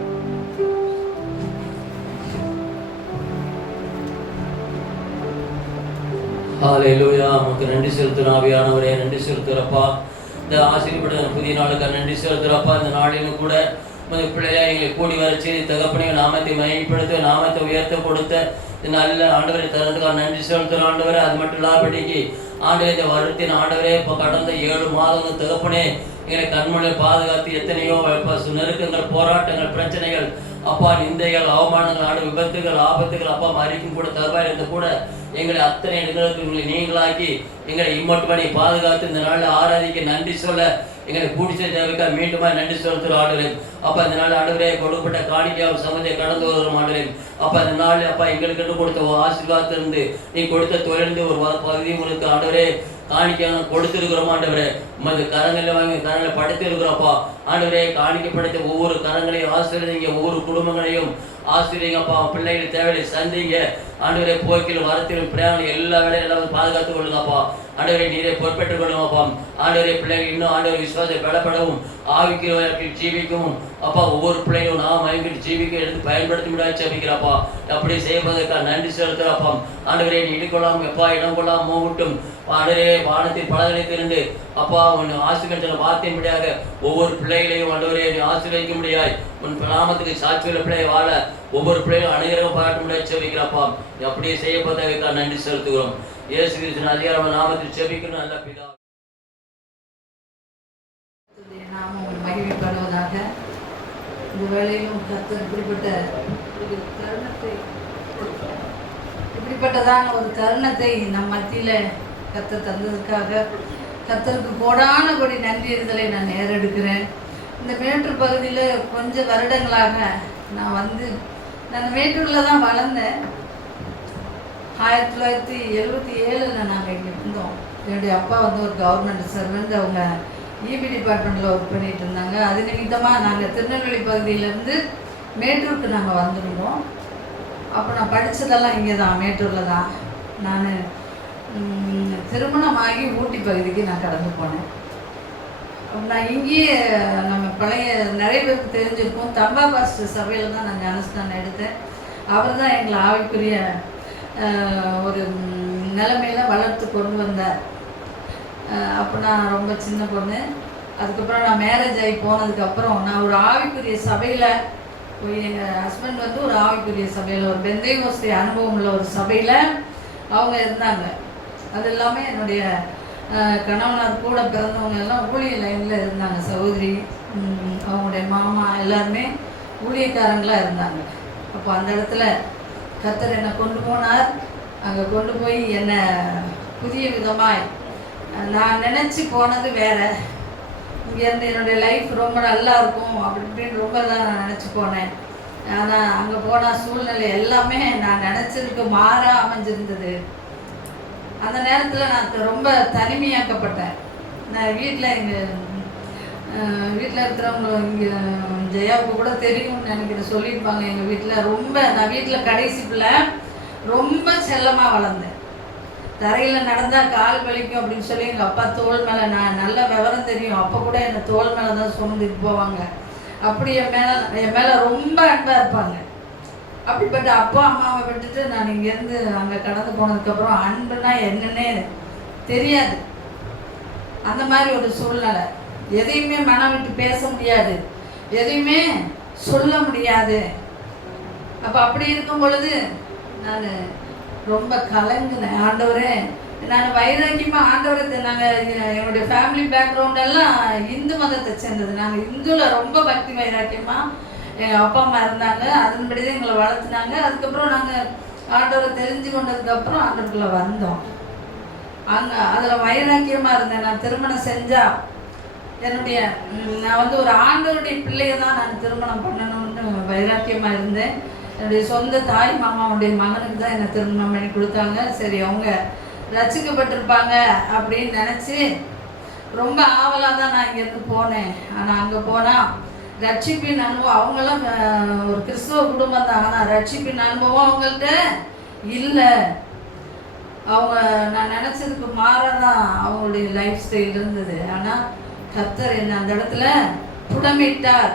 ஹல்லேலூயா. உமக்கு நன்றி செலுத்துகிறோம் ஆவியானவரே, நன்றி செலுத்துகிறப்பா. இந்த ஆசீர்வதிக்கப்பட்ட புதிய நாளுக்கு நன்றி செலுத்துகிறப்பா. இந்த நாளிலும் கூட உமது பிள்ளைகளை எங்களை கூடி வரச்சு தகப்பனையும் நாமத்தை மகிமைப்படுத்த, நாமத்தை உயர்த்த கொடுத்த இந்த நல்ல ஆண்டவரை தரத்துக்காக நன்றி செலுத்துகிறோம் ஆண்டவரே. அது மட்டும் இல்லாதபடிக்கு ஆண்டவரை இந்த வருத்தின் ஆண்டவரே இப்போ கடந்த 7 மாதங்கள் தகப்பனே எங்களை கண்மொழியை பாதுகாத்து எத்தனையோ நெருக்கங்கள், போராட்டங்கள், பிரச்சனைகள், அப்பா நிந்தைகள், அவமானங்கள், ஆண்டு விபத்துகள், ஆபத்துகள் அப்பா மறிக்கும் கூட தருவாய் இருந்து கூட எங்களை அத்தனை இடங்களுக்கு உங்களை நீங்களாக்கி எங்களை இம்மட்டு பண்ணி பாதுகாத்து இந்த நாளில் ஆராதிக்க நன்றி சொல்ல எங்களை பிடிச்ச தேவைக்காக மீண்டுமா நன்றி செலுத்துகிற ஆண்டவரே. அப்பா இந்த நாள் ஆண்டவரே கொடுக்கப்பட்ட காணிக்கையாகவும் சமத்தை கடந்து வருகிறோம் ஆண்டவரே. அப்பா இந்த நாள் அப்பா எங்களுக்கு கொடுத்த ஆசீர்வாதத்திலிருந்து நீ கொடுத்த தொழிலிருந்து ஒரு பகுதி உங்களுக்கு ஆண்டவரே காணிக்கையாக கொடுத்திருக்கிறோம் ஆண்டவரே. உமது கரங்களில் வாங்கி கரங்களை படைத்திருக்கிறோப்பா ஆண்டவரே. காணிக்கை படைத்த ஒவ்வொரு கரங்களையும் ஆசீர்வதிங்க, ஒவ்வொரு குடும்பங்களையும் ஆசீர்வதிங்கப்பா. பிள்ளைகளை தேவையை சந்திங்க ஆண்டவரே. போக்கில் வரத்திலும் பிரயாணம் எல்லா வேலையும் எல்லாம் பாதுகாத்துக் கொள்ளுங்கப்பா ஆண்டவரை. நீரை பொறுப்பேற்றுக் கொள்ளுங்கப்பா ஆண்டவரே. பிள்ளைகள் இன்னும் ஆண்டவரை விசுவாசத்தை பலப்படவும் ஆவிக்கிறவர்கள் ஜீவிக்கவும் அப்பா ஒவ்வொரு பிள்ளைகளும் நாம் மயங்கிட்டு ஜீவிக்க எடுத்து பயன்படுத்தி விடாது ஜெபிக்கிறப்பா. அப்படி செய்வதற்காக நன்றி செலுத்துகிறப்பா ஆண்டவரே. நீ இடுக்கொள்ளாம எப்பா இடம் கொள்ளாம மூட்டும் ஆண்டவரே. வானத்தில் பலகனை திரண்டு அப்பா உன் ஆசீர்வதித்த வார்த்தையின்படியாக ஒவ்வொரு பிள்ளைகளையும் ஆண்டவரே நீ ஆசீர்வதிக்க முடியாது. உன் நாமத்துக்கு சாட்சியுள்ள பிள்ளை வாழ ஒவ்வொரு பிள்ளைகளும் அனைவரும் பாராட்ட முடியாது ஜெபிக்கிறப்பா. அப்படியே செய்யப்பதற்காக நன்றி செலுத்துகிறோம். இயேசு கிறிஸ்துவின் அதிகாரமான நாமத்தில் ஜெபிக்கணும் நல்ல பிதா. நாமம் மகிமைப்படுவதாக. இந்த வேளையிலும் கர்த்தர் இப்படிப்பட்டதான ஒரு தருணத்தை நம் மத்தியில் கர்த்தர் தந்ததுக்காக கர்த்தருக்கு கோடான கோடி நன்றி இருந்தலை நான் ஏறெடுக்கிறேன். இந்த மேட்டூர் பகுதியில் கொஞ்சம் வருடங்களாக நான் மேட்டூரில் தான் வளர்ந்தேன். 1977 நாங்கள் இங்கே வந்தோம். என்னுடைய அப்பா ஒரு கவர்மெண்ட் சர்வெண்ட். அவங்க இபி டிபார்ட்மெண்ட்டில் ஒர்க் பண்ணிகிட்டு இருந்தாங்க. அது நிமித்தமாக நாங்கள் திருநெல்வேலி பகுதியிலேருந்து மேட்டூருக்கு நாங்கள் வந்துருந்தோம். அப்போ நான் படித்ததெல்லாம் இங்கே தான், மேட்டூரில் தான். நான் திருமணமாகி ஊட்டி பகுதிக்கு நான் கடந்து போனேன். நான் இங்கேயே நம்ம பழைய நிறைய பேருக்கு தெரிஞ்சிருக்கோம், தம்பா பாஸ்டர் சபையில் தான் நான் ஞானஸ்தானம் எடுத்தேன். அவர் தான் எங்களை ஆவிக்குரிய ஒரு நிலைமையில் வளர்த்து கொண்டு வந்தார். அப்போ நான் ரொம்ப சின்ன பொண்ணு. அதுக்கப்புறம் நான் மேரேஜ் ஆகி போனதுக்கப்புறம் நான் ஒரு ஆவிக்குரிய சபையில் போய், எங்கள் ஹஸ்பண்ட் ஒரு ஆவிக்குரிய சபையில் ஒரு பெந்தைகோஸ்தே அனுபவம் உள்ள ஒரு சபையில் அவங்க இருந்தாங்க. அது இல்லாமல் என்னுடைய கணவனார் கூட பிறந்தவங்க எல்லாம் ஊழிய லைனில் இருந்தாங்க. சகோதரி, அவங்களுடைய மாமா எல்லாருமே ஊழியக்காரங்களாக இருந்தாங்க. அப்போ அந்த இடத்துல கர்த்தர் என்னை கொண்டு போனார். அங்கே கொண்டு போய் என்னை புதிய விதமாய் நான் நினச்சி போனது வேறு. இங்கேருந்து என்னுடைய லைஃப் ரொம்ப நல்லா இருக்கும் அப்படி இப்படின்னு ரொம்ப தான் நான் நினச்சி போனேன். ஆனால் அங்கே போனால் சூழ்நிலை எல்லாமே நான் நினச்சதுக்கு மாறாக அமைஞ்சிருந்தது. அந்த நேரத்தில் நான் ரொம்ப தனிமையாக்கப்பட்டேன். நான் எங்கள் வீட்டில் இருக்கிறவங்க இங்கே ஜெயாவுக்கு கூட தெரியும்னு நினைக்கிறேன், சொல்லியிருப்பாங்க. எங்கள் வீட்டில் நான் வீட்டில் கடைசி பிள்ளை, ரொம்ப செல்லமாக வளர்ந்தேன். தரையில் நடந்தால் கால் வலிக்கும் அப்படின்னு சொல்லி எங்கள் அப்பா தோள் மேலே, நான் நல்ல விவரம் தெரியும், அப்போ கூட என்னை தோள் மேலே தான் சுமந்துட்டு போவாங்க. அப்படி என் மேலே ரொம்ப அன்பாக இருப்பாங்க. அப்படிப்பட்ட அப்பா அம்மாவை விட்டுட்டு நான் இங்கேருந்து அங்கே கடந்து போனதுக்கப்புறம் அன்புனா என்னன்னே தெரியாது. அந்த மாதிரி ஒரு சூழ்நிலை. எதையுமே மனம் விட்டு பேச முடியாது, எதையுமே சொல்ல முடியாது. அப்போ அப்படி இருக்கும் பொழுது நான் ரொம்ப கலங்கினேன். ஆண்டவரே, நான் வைராக்கியமாக ஆண்டவரை, நாங்கள் என்னுடைய ஃபேமிலி பேக்ரவுண்ட் எல்லாம் இந்து மதத்தை சேர்ந்தது. நாங்கள் இந்துவில் ரொம்ப பக்தி வைராக்கியமாக எங்கள் அப்பா அம்மா இருந்தாங்க. அதன்படி தான் எங்களை வளர்த்துனாங்க. அதுக்கப்புறம் நாங்கள் ஆண்டவரை தெரிஞ்சு கொண்டதுக்கப்புறம் ஆண்டவருக்குள்ளே வந்தோம். அதில் வைராக்கியமாக இருந்தேன். நான் திருமணம் செஞ்சால் நான் ஒரு ஆண்டவருடைய பிள்ளையை தான் நான் திருமணம் பண்ணணும்னு வைராக்கியமாக இருந்தேன். என்னுடைய சொந்த தாய் மாமாவுடைய மகனுக்கு தான் என்னை திருமணம் பண்ணி கொடுத்தாங்க. சரி, அவங்க ரசிக்கப்பட்டிருப்பாங்க அப்படின்னு நினச்சி ரொம்ப ஆவலாக தான் நான் இங்கேருந்து போனேன். ஆனால் அங்கே போனால் ரட்சிப்பின் அனுபவம், அவங்களாம் ஒரு கிறிஸ்துவ குடும்பம் தான், ஆனால் ரட்சிப்பின் அனுபவம் அவங்கள்ட்ட இல்லை. அவங்க நான் நினச்சதுக்கு மாறதான் அவங்களுடைய லைஃப் ஸ்டைல் இருந்தது. ஆனால் கர்த்தர் என்னை அந்த இடத்துல புடமிட்டார்.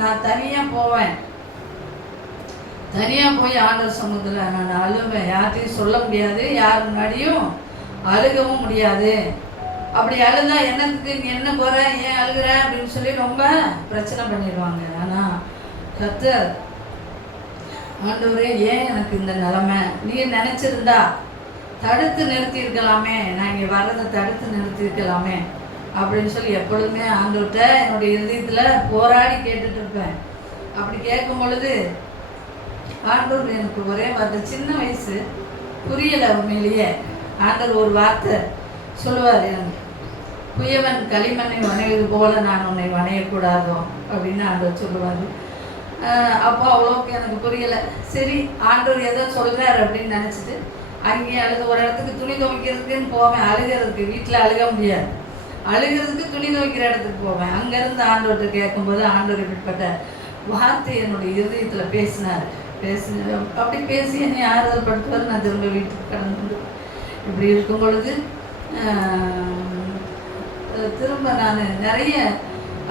நான் தனியாக போவேன். தனியாக போய் ஆண்டவர் சமூகத்தில் நான் அழுவேன். யார்கிட்டையும் சொல்ல முடியாது, யார் முன்னாடியும் அழுகவும் முடியாது. அப்படி அழுதா என்னத்துக்கு இங்கே என்ன குறை, ஏன் அழுகிற அப்படின்னு சொல்லி ரொம்ப பிரச்சனை பண்ணிடுவாங்க. ஆனால் கர்த்தர், ஆண்டவரே ஏன் எனக்கு இந்த நிலைமை, நீ நினச்சிருந்தா தடுத்து நிறுத்தியிருக்கலாமே, நான் இங்கே வர்றதை தடுத்து நிறுத்தியிருக்கலாமே அப்படின்னு சொல்லி எப்பொழுதுமே ஆண்டவர்கிட்ட என்னுடைய இதயத்தில் போராடி கேட்டுட்டு இருப்பேன். அப்படி கேட்கும் பொழுது ஆண்டவர் எனக்கு ஒரே வார்த்தை, சின்ன வயசு புரியலை உண்மையிலேயே. ஆண்டவர் ஒரு வார்த்தை சொல்லுவார் எனக்கு, குயவன் களிமண்ணை வணைவது போல நான் உன்னை வணையக்கூடாதோ அப்படின்னு ஆண்டவர் சொல்லுவார். அப்போ அவ்வளோக்கு எனக்கு புரியலை. சரி, ஆண்டவர் ஏதோ சொல்கிறார் அப்படின்னு நினச்சிட்டு அங்கேயே அழுது ஒரு இடத்துக்கு துணி துவைக்கிறதுக்குன்னு போவேன். அழுகிறதுக்கு, வீட்டில் அழுக முடியாது, அழுகிறதுக்கு துணி துவைக்கிற இடத்துக்கு போவேன். அங்கேருந்து ஆண்டவர்கிட்ட கேட்கும்போது ஆண்டவர் இப்படிப்பட்ட வார்த்தை என்னுடைய இருதயத்தில் பேசினார். அப்படி பேசி என்னை ஆறுதல் படுத்துவார். நான் திரும்ப வீட்டுக்கு கடந்து இப்படி இருக்கும் பொழுது திரும்ப நான் நிறைய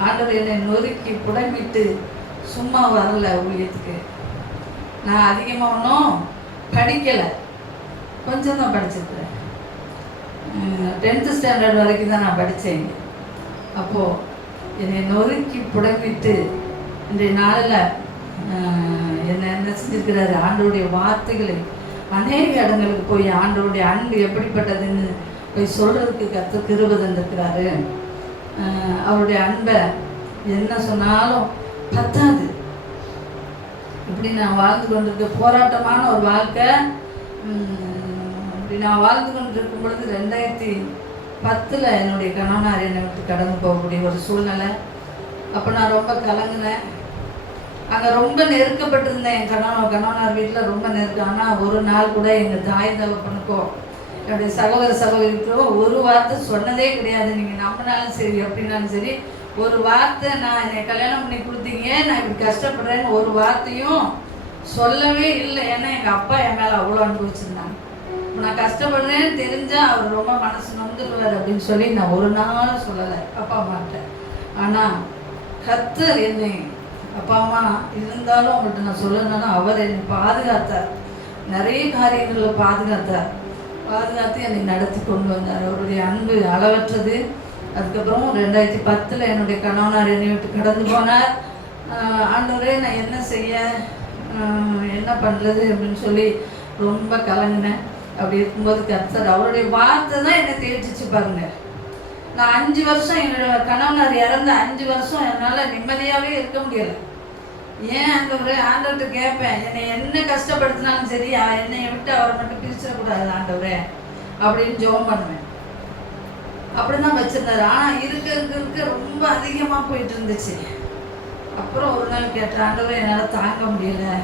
ஆண்டவர் என்னை நொறுக்கி புடமிட்டு சும்மா வரல ஊழியத்துக்கு. நான் அதிகமாக ஒன்றும் படிக்கலை, கொஞ்சம் தான் படிச்சிருக்கிறேன். 10th ஸ்டாண்டர்ட் வரைக்கும் தான் நான் படித்தேன். அப்போது என்னை நொறுக்கி புடமிட்டு இன்றைய நாளில் என்ன செஞ்சிருக்கிறாரு, ஆண்டவருடைய வார்த்தைகளை அநேக இடங்களுக்கு போய் ஆண்டவருடைய அன்பு எப்படிப்பட்டதுன்னு போய் சொல்கிறதுக்கு கர்த்தர் கிருபை தந்திருக்கிறாரு. அவருடைய அன்பை என்ன சொன்னாலும் பத்தாது. இப்படி நான் வாழ்ந்து கொண்டிருக்க போராட்டமான ஒரு வாழ்க்கை. இப்படி நான் வாழ்ந்து கொண்டிருக்கும் பொழுது 2010 என்னுடைய கணவனார் என்னை விட்டு கடந்து போகக்கூடிய ஒரு சூழ்நிலை. அப்போ நான் ரொம்ப கலங்கினேன். அங்கே ரொம்ப நெருக்கப்பட்டிருந்தேன். என் கணவனார் வீட்டில் ரொம்ப நெருக்கம். ஆனால் ஒரு நாள் கூட எங்கள் தாய் தகப்பனுக்கோ என்னுடைய சகோதர சகோதரிக்கோ ஒரு வார்த்தை சொன்னதே கிடையாது. நீங்கள் நம்பினாலும் சரி அப்படின்னாலும் சரி, ஒரு வார்த்தை நான் என்னை கல்யாணம் பண்ணி கொடுத்தீங்க, நான் இப்படி கஷ்டப்படுறேன்னு ஒரு வார்த்தையும் சொல்லவே இல்லை. ஏன்னா எங்கள் அப்பா என் மேலே அவ்வளோ அனுபவிச்சிருந்தாங்க. நான் கஷ்டப்படுறேன்னு தெரிஞ்சால் அவர் ரொம்ப மனசு நொந்துடுவார் அப்படின்னு சொல்லி நான் ஒரு நாள் சொல்லலை அப்பா அம்மாட்ட. ஆனால் கர்த்தர் என்னை, அப்பா அம்மா இருந்தாலும் அவங்கள்ட்ட நான் சொல்லணும்னா அவர் என்னை பாதுகாத்தார். நிறைய காரியங்களில் பாதுகாத்து என்னை நடத்தி கொண்டு வந்தார். அவருடைய அன்பு அளவற்றது. அதுக்கப்புறம் 2010 என்னுடைய கணவனார் என்னை விட்டு கடந்து போனார். ஆண்டவரே நான் என்ன செய்ய, என்ன பண்ணுறது அப்படின்னு சொல்லி ரொம்ப கலங்கினேன். அப்படி இருக்கும்போது கர்த்தர் அவருடைய வார்த்தை தான் என்னை தேய்ச்சிச்சு பாருங்க. நான் 5 வருஷம் என்னோட கணவனார் இறந்த 5 வருஷம் என்னால் நிம்மதியாகவே இருக்க முடியலை. ஏன் ஆண்டவர்கிட்ட கேட்பேன், என்னை என்ன கஷ்டப்படுத்தினாலும் சரி என்னை விட்டு அவரை மட்டும் பிரிச்சிடக்கூடாது ஆண்டவரே அப்படின்னு ஜெபம் பண்ணுவேன். அப்படி தான் வச்சுருந்தாரு. ஆனால் இருக்க ரொம்ப அதிகமாக போயிட்டு இருந்துச்சு. அப்புறம் ஒரு நாள் கேட்டேன், ஆண்டவரே என்னால் தாங்க முடியலை,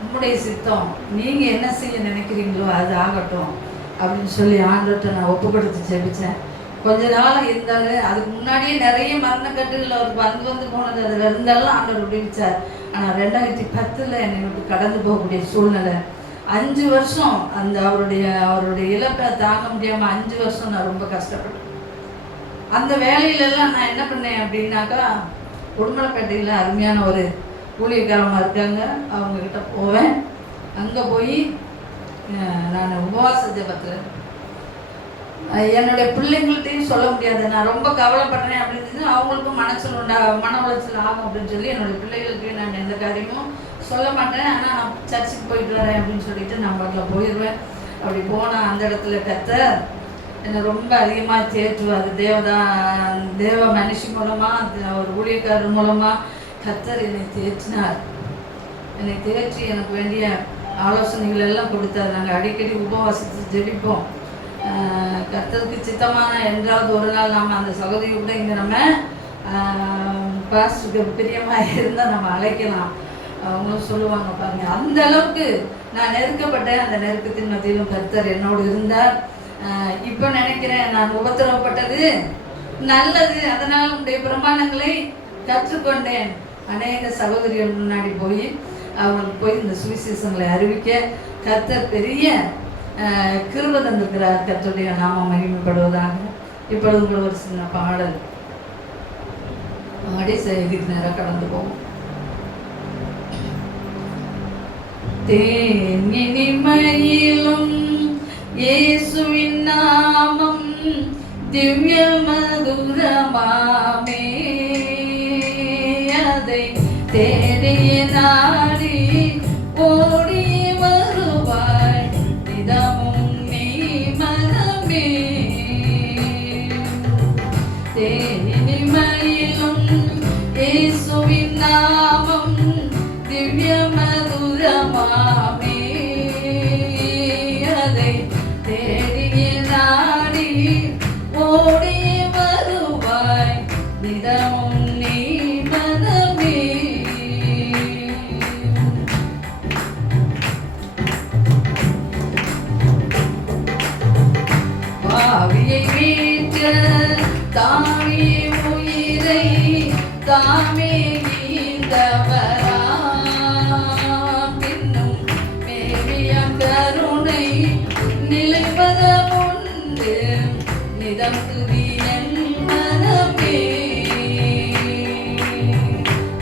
உம்முடைய சித்தம், நீங்கள் என்ன செய்ய நினைக்கிறீங்களோ அது ஆகட்டும் அப்படின்னு சொல்லி ஆண்டவர்கிட்ட நான் ஒப்பு கொடுத்து ஜெபித்தேன். கொஞ்ச நாள் இருந்தாலும் அதுக்கு முன்னாடியே நிறைய மரணக்கட்டுகள் அவருக்கு வந்து போனது, அதில் இருந்தாலும் ஆண்டவர் விடுவிச்சார். ஆனால் 2010 என்னை விட்டு கடந்து போகக்கூடிய சூழ்நிலை. 5 வருஷம் அந்த அவருடைய இழப்பை தாங்க முடியாமல் 5 வருஷம் நான் ரொம்ப கஷ்டப்பட்டேன். அந்த வேலையிலெல்லாம் நான் என்ன பண்ணேன் அப்படின்னாக்கா, உடுமலைப்பேட்டையில் அருமையான ஒரு ஊழியக்காரமாக இருக்காங்க, அவங்கக்கிட்ட போவேன். அங்கே போய் நான் உபவாச ஜெபத்தில் என்னுடைய பிள்ளைங்கள்ட்டையும் சொல்ல முடியாது, நான் ரொம்ப கவலைப்படுறேன் அப்படின்னு அவங்களுக்கும் மன உளைச்சல் ஆகும் அப்படின்னு சொல்லி என்னுடைய பிள்ளைகளுக்கு நான் எந்த காரியமும் சொல்ல மாட்டேன். ஆனால் நான் சர்ச்சுக்கு போயிட்டு வரேன் அப்படின்னு சொல்லிட்டு நான் பாட்டில் போயிடுவேன். அப்படி போனால் அந்த இடத்துல கர்த்தர் என்னை ரொம்ப அதிகமாக தேற்றுவார். தேவ மனுஷி மூலமாக, ஒரு ஊழியக்காரர் மூலமாக கர்த்தர் என்னை தேற்றினார். என்னை தேற்றி எனக்கு வேண்டிய ஆலோசனைகள் எல்லாம் கொடுத்தார். நாங்கள் அடிக்கடி உபவாசித்து ஜெபிப்போம். கர்த்தருக்கு சித்தமான என்றாவது ஒரு நாள் நாம் அந்த சகோதரி கூட இங்கே நம்ம பாஸ்டருக்கு பிரியமாக இருந்தால் நம்ம அழைக்கலாம். அவங்களும் சொல்லுவாங்க பாருங்க, அந்த அளவுக்கு நான் நெருக்கப்பட்டேன். அந்த நெருக்கத்தின் மத்தியிலும் கர்த்தர் என்னோடு இருந்தார். இப்போ நினைக்கிறேன், நான் உபத்திரவப்பட்டது நல்லது, அதனால் உங்களுடைய பிரமாணங்களை கற்றுக்கொண்டேன். அநேக சகோதரிகள் முன்னாடி போய் அவங்களுக்கு போய் இந்த சுவிசேஷங்களை அறிவிக்க கர்த்தர் பெரிய கிருபை தந்திருக்கிறார். கர்த்தருடைய நாமம் மகிமைப்படுவதாக. இப்பொழுது ஒரு சின்ன பாடல். அப்படியே செய்திக்கு நேரம் கடந்து போவோம். தேனினிமையிலும் இயேசுவின் நாமம் திவ்ய மதுரமாமே, அதை தேடிய நாடி ஓடி வருவாய் நிதமும் நீ மனமே. தேனினிமையிலும் இயேசுவின் நாமம் திவ்ய மதுரமாமே, அதை தேடிய நாடி ஓடி வருவாய் நிதமும் நீ மனமே. பாவியை மீட்க தாவிய உயிரை தாமே ஈந்தவரா, பின்னும் மேவிய கருணை நிலைப்பதமுண்டு நிதம் துதியன் மனமே.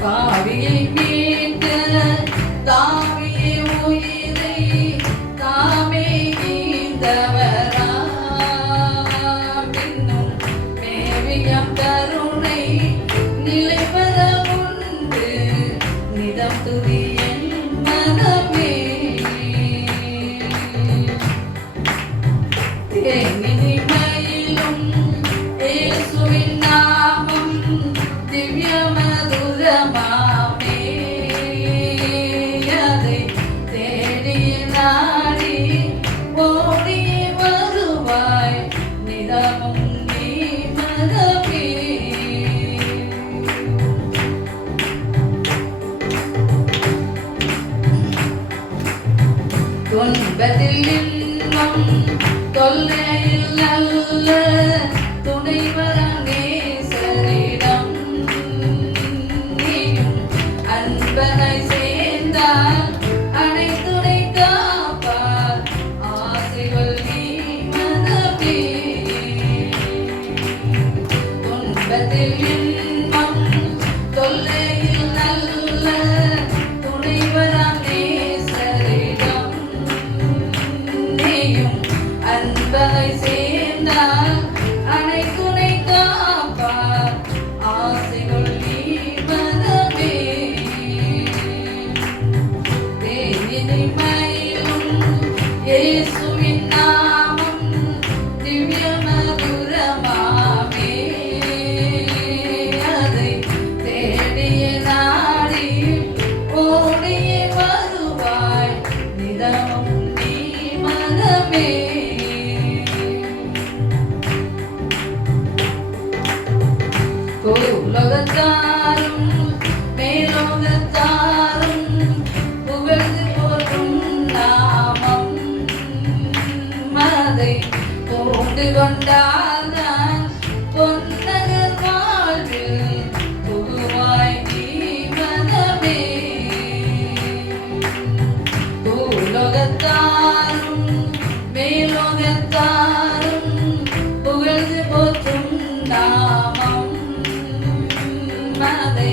பாவியை மீட்க தாவிய உயிரை தாமே ஈந்தவரா, பின்னும் மேவிய கருணை நிலைப்பதமுண்டு நிதம் துதியன் மனமே. தேனினிமையிலும் இயேசுவின் நாமம் திவ்ய மதுரமாமே, அதை தேடிய நாடி ஓடி வருவாய் நிதமும் நீ மனமே. துன்பத்தில் இன்பம் தொல்லையில் நல்ல துணைவராம் நேசரிடம் நீயும் அன்பனை சேர்ந்தால் அனைத்துணை காப்பார் ஆசைகள் நீ மனமே. துன்பத்தில் இன்பம் தொல்லையில் நல்ல துணைவராம் நேசரிடம் நீயும் அன்பனை சேர்ந்தால் அனைத்துணை காப்பார் ஆசைகள் நீ மனமே. தேனினிமையிலும் இயேசுவின் நாமம் திவ்ய மதுரமாமே, அதை தேடிய நாடி ஓடி வருவாய் நிதமும் நீ மனமே. உலகத்தாரும் மேலோகத்தாரும் புகழ்ந்து போற்றும் நாமம், அதை கொண்டு கொண்டால்தான் பொன்னகர் வாழ்வில் புகுவாய் நீ மனமே. உலகத்தாரும் மேலோகத்தாரும் புகழ்ந்து போற்றும் நாமம், அதை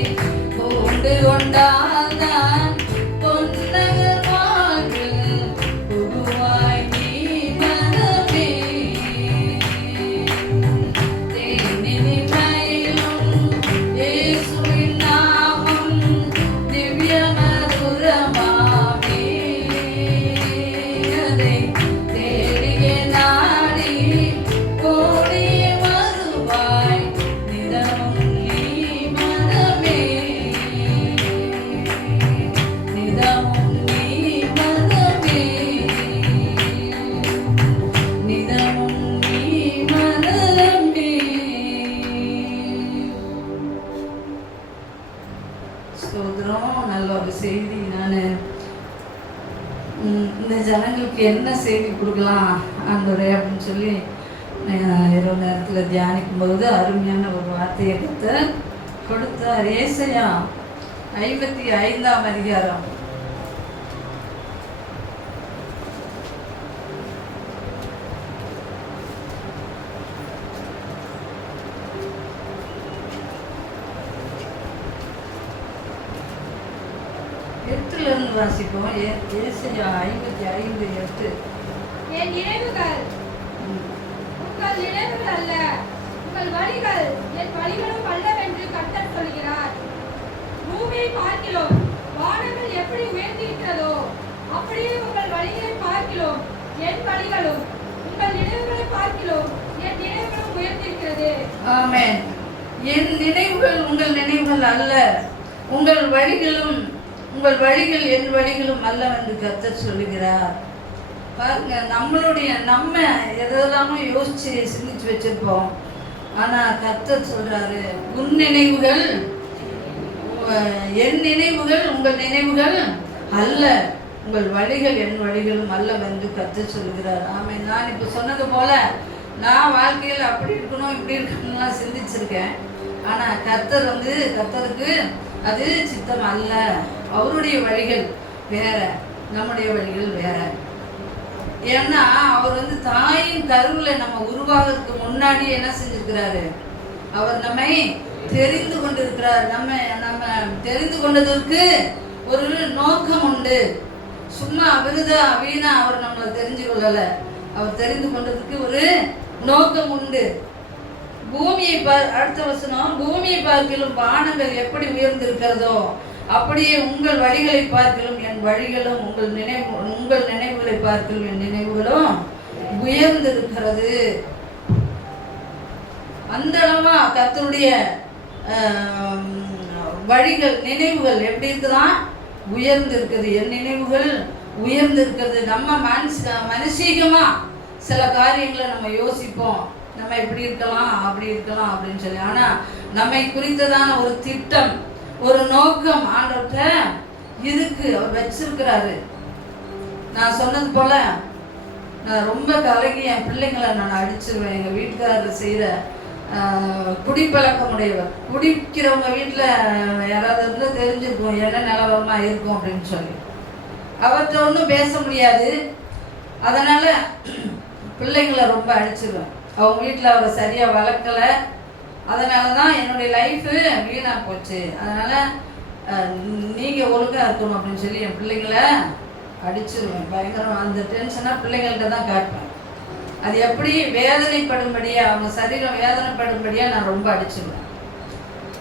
கொண்டு கொண்டால்தான் பொன்னகர் வாழ்வில் புகுவாய் நீ மனமே. தேனினிமையிலும் இயேசுவின் நாமம் திவ்ய மதுரமாமே, அதை தேடிய நாடி ஓடி வருவாய் நிதமும் நீ மனமே. நிதமும் நீ மனமே. நிதமும் நீ மனமே. ஸ்தோத்திரம். நல்ல ஒரு செய்தி. நான் இந்த ஜனங்களுக்கு என்ன செய்தி கொடுக்கலாம் ஆண்டவரே அப்படின்னு சொல்லி இரவு நேரத்தில் தியானிக்கும் போது அருமையான ஒரு வார்த்தையை கொடுத்தார். ஏசாயா 55ஆம் அதிகாரம் இருந்து வாசிப்போம். ஏசாயா 55:8. என் நினைவுகள் உங்கள் நினைவுகள் அல்ல, உங்கள் வழிகள் என் வழிகளும் அல்லவென்று கர்த்தர் சொல்கிறார். பூமியை பார்க்கிறோம், வானங்கள் எப்படி உயர்ந்திருக்கிறதோ அப்படியே உங்கள் வழிகளை பார்க்கிறோம், என் வழிகளும் உங்கள் நினைவுகளை பார்க்கிறோம், என் நினைவுகளும் உயர்ந்திருக்கிறது. ஆமென். என் நினைவுகள் உங்கள் நினைவுகள் அல்ல, உங்கள் வழிகளும் உங்கள் வழிகள் என் வழிகளும் அல்லவென்று கர்த்தர் சொல்லுகிறார். பாருங்க, நம்ம எதெல்லாமோ யோசிச்சு சிந்திச்சு வச்சிருப்போம். ஆனா கர்த்தர் சொல்றாரு, உன் நினைவுகள் என் நினைவுகள் உங்கள் நினைவுகள் அல்ல, உங்கள் வழிகள் என் வழிகளும் அல்லவென்று கர்த்தர் சொல்லுகிறார். ஆமென். நான் இப்போ சொன்னது போல நான் வாழ்க்கையில் அப்படி இருக்கணும் இப்படி இருக்கணும்லாம் சிந்திச்சிருக்கேன். ஆனா கர்த்தருக்கு அது சித்தம் அல்ல. அவருடைய வழிகள் வேற, நம்முடைய வழிகள் வேற. ஏன்னா அவர் தாயின் கருவில் நம்ம உருவாகிறதுக்கு முன்னாடி என்ன செஞ்சிருக்கிறாரு? அவர் நம்மை தெரிந்து கொண்டிருக்கிறார். நம்ம தெரிந்து கொண்டதற்கு ஒரு நோக்கம் உண்டு. சும்மா வீணா அவர் நம்மளை தெரிஞ்சு கொள்ளலை. அவர் தெரிந்து கொண்டதுக்கு ஒரு நோக்கம் உண்டு. அடுத்த வசனம், பூமியை பார்க்கிலும் வானங்கள் எப்படி உயர்ந்திருக்கிறதோ அப்படியே உங்கள் வழிகளை பார்க்கிலும் என் வழிகளும் உங்கள் நினைவுகளை பார்க்கிலும் என் நினைவுகளும் உயர்ந்திருக்கிறது. அந்த அளவா கர்த்தருடைய வழிகள் நினைவுகள் எப்படி இருக்குதான்? உயர்ந்திருக்குது. என் நினைவுகள் உயர்ந்திருக்கிறது. நம்ம மனசீகமா சில காரியங்களை நம்ம யோசிப்போம், நம்ம இப்படி இருக்கலாம் அப்படி இருக்கலாம் அப்படின்னு சொல்லி. ஆனா நம்மை குறித்ததான ஒரு திட்டம், ஒரு நோக்கம் ஆண்டவர்கிட்ட இருக்கு, அவர் வச்சிருக்கிறாரு. நான் சொன்னது போல நான் ரொம்ப கலகி என் பிள்ளைங்களை நான் அடிச்சிருவேன். எங்கள் வீட்டுக்காரர் செய்கிற குடிப்பழக்கம் உடையவர். குடிக்கிறவங்க வீட்டில் யாராவது இருந்தால் தெரிஞ்சிருக்கும் என்ன நிலவரமாக இருக்கும் அப்படின்னு சொல்லி. அவர்கிட்ட ஒன்றும் பேச முடியாது. அதனால் பிள்ளைங்களை ரொம்ப அடிச்சிருவேன். அவங்க வீட்டில் அவரை சரியாக வளர்க்கலை. அதனால தான் என்னுடைய லைஃபு வீணாக போச்சு. அதனால் நீங்கள் ஒழுங்காக இருக்கணும் அப்படின்னு சொல்லி என் பிள்ளைங்களை அடிச்சிருவேன். பயங்கரம். அந்த டென்ஷனாக பிள்ளைங்கள்ட்ட தான் காட்டுவேன். அது எப்படி வேதனைப்படும்படியாக, அவங்க சரீரம் வேதனைப்படும்படியாக நான் ரொம்ப அடிச்சிருவேன்.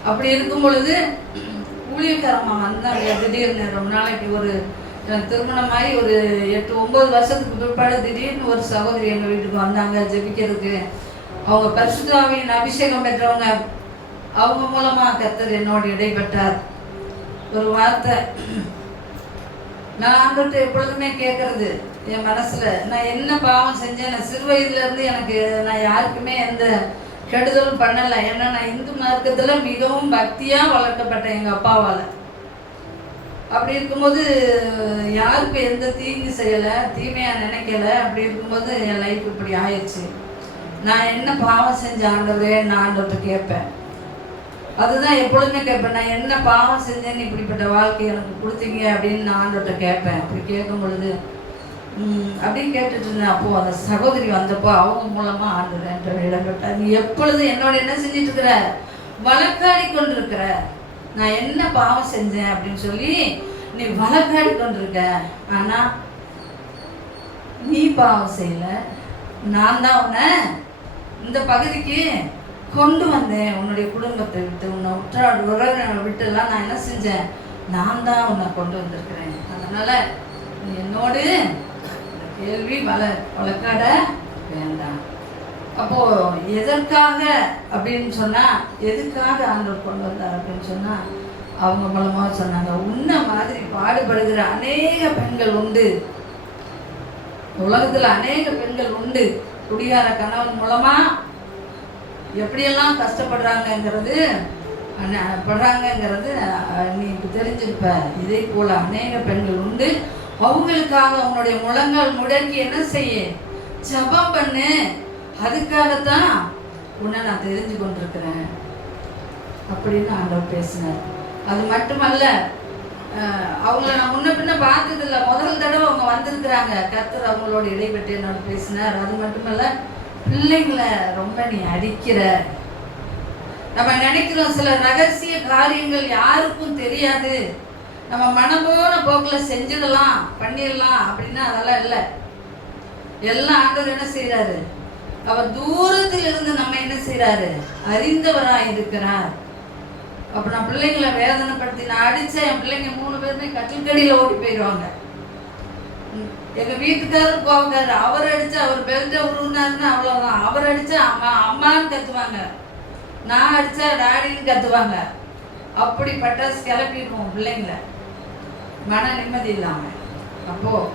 அப்படி இருக்கும் பொழுது ஊழியக்காரமாக வந்தாங்க. திடீர்னு ரொம்ப நாளைக்கு ஒரு திருமணமாகி ஒரு 8-9 வருஷத்துக்கு பிற்பாடு திடீர்னு ஒரு சகோதரி எங்கள் வீட்டுக்கு வந்தாங்க ஜெபிக்கிறதுக்கு. அவங்க பரிசுத்த ஆவியின் அபிஷேகம் பெற்றவங்க. அவங்க மூலமாக கர்த்தர் என்னோடு இடைப்பட்டார். ஒரு வார்த்தை நான் ஆண்டவர்கிட்ட எப்பொழுதுமே கேட்கறது என் மனசுல, நான் என்ன பாவம் செஞ்சேன்? நான் சிறு வயதுலேருந்து எனக்கு நான் யாருக்குமே எந்த கெடுதலும் பண்ணலை. ஏன்னா நான் இந்து மார்க்கத்தில் மிகவும் பக்தியாக வளர்க்கப்பட்டேன் எங்கள் அப்பாவால். அப்படி இருக்கும்போது யாருக்கும் எந்த தீங்கு செய்யலை, தீமையாக நினைக்கலை. அப்படி இருக்கும்போது என் லைஃப் இப்படி ஆயிடுச்சு. நான் என்ன பாவம் செஞ்ச ஆண்டவரே நான் ஆண்டவர்கிட்ட கேட்பேன். அதுதான் எப்பொழுதுமே கேட்பேன், நான் என்ன பாவம் செஞ்சேன்னு இப்படிப்பட்ட வாழ்க்கை எனக்கு கொடுத்தீங்க அப்படின்னு நான் ஆண்டவர்கிட்ட கேட்பேன். அப்படி கேட்கும் பொழுது அப்படின்னு கேட்டுட்டு இருந்தேன். அப்போது அந்த சகோதரி வந்தப்போ அவங்க மூலமாக ஆண்டவர் என்ற இடம்பெட்டார். நீ எப்பொழுது என்னோட என்ன செஞ்சிட்டு இருக்கிற? வழக்காடி கொண்டிருக்கிற. நான் என்ன பாவம் செஞ்சேன் அப்படின்னு சொல்லி நீ வழக்காடி கொண்டிருக்க. ஆனால் நீ பாவம் செய்யலை, நான் தான் உன்னை இந்த பகுதிக்கு கொண்டு வந்தேன். உன்னுடைய குடும்பத்தை விட்டு, உன்னை உறவினரை விட்டுலாம் நான் என்ன செஞ்சேன்? நான் தான் உன்னை கொண்டு வந்திருக்கிறேன். அதனால் நீ என்னோடு கேள்வி வழக்காட வேண்டாம். அப்போது எதற்காக அப்படின்னு சொன்னால், எதுக்காக ஆண்டவர் கொண்டு வந்தார் அப்படின்னு சொன்னால், அவங்க மூலமாக சொன்னாங்க, உன்னை மாதிரி பாடுபடுகிற அநேக பெண்கள் உண்டு, உலகத்தில் அநேக பெண்கள் உண்டு. குடிகார கணவன் மூலமாக எப்படியெல்லாம் கஷ்டப்படுறாங்கங்கிறது நீ இப்போ தெரிஞ்சிருப்ப. இதே போல் அநேக பெண்கள் உண்டு. அவங்களுக்காக உன்னுடைய முழங்கால் முடக்கி என்ன செய்ய? ஜெபம் பண்ணு. அதுக்காகத்தான் உன்னை நான் தெரிஞ்சு கொண்டிருக்கிறேன் அப்படின்னு ஆண்டவர் பேசினார். அது மட்டுமல்ல, அவங்கள நான் முன்ன பின்ன பார்த்ததில்லை. முதல் தடவை அவங்க வந்திருக்கிறாங்க. கர்த்தர் அவங்களோட இடைப்பட்டு என்னோட பேசினார். அது மட்டுமல்ல, பிள்ளைங்களை ரொம்ப நீ அடிக்கிற. நம்ம நினைக்கிறோம் சில ரகசிய காரியங்கள் யாருக்கும் தெரியாது, நம்ம மனம் போன போக்கில் செஞ்சிடலாம் பண்ணிடலாம் அப்படின்னா அதெல்லாம் இல்லை. எல்லாம் ஆண்டவர் என்ன செய்கிறாரு, அவர் தூரத்தில் இருந்து நம்ம என்ன செய்கிறாரு, அறிந்தவராக இருக்கிறார். அப்போ நான் பிள்ளைங்களை வேதனைப்படுத்தி நான் அடித்தேன், என் பிள்ளைங்க 3 பேருமே கட்டில்கடியில் ஓடி போயிடுவாங்க. எங்கள் வீட்டுக்காரர் போவாங்க, அவர் அடித்தா அவர் பெல்ட்டை உருவினாருன்னா அவ்வளோதான். அவர் அடித்தா அம்மான்னு கத்துவாங்க, நான் அடித்தா டாடின்னு கத்துவாங்க. அப்படி பட்டாசு கிளப்பிடுவோம் பிள்ளைங்கள, மன நிம்மதி இல்லாமல். அப்போது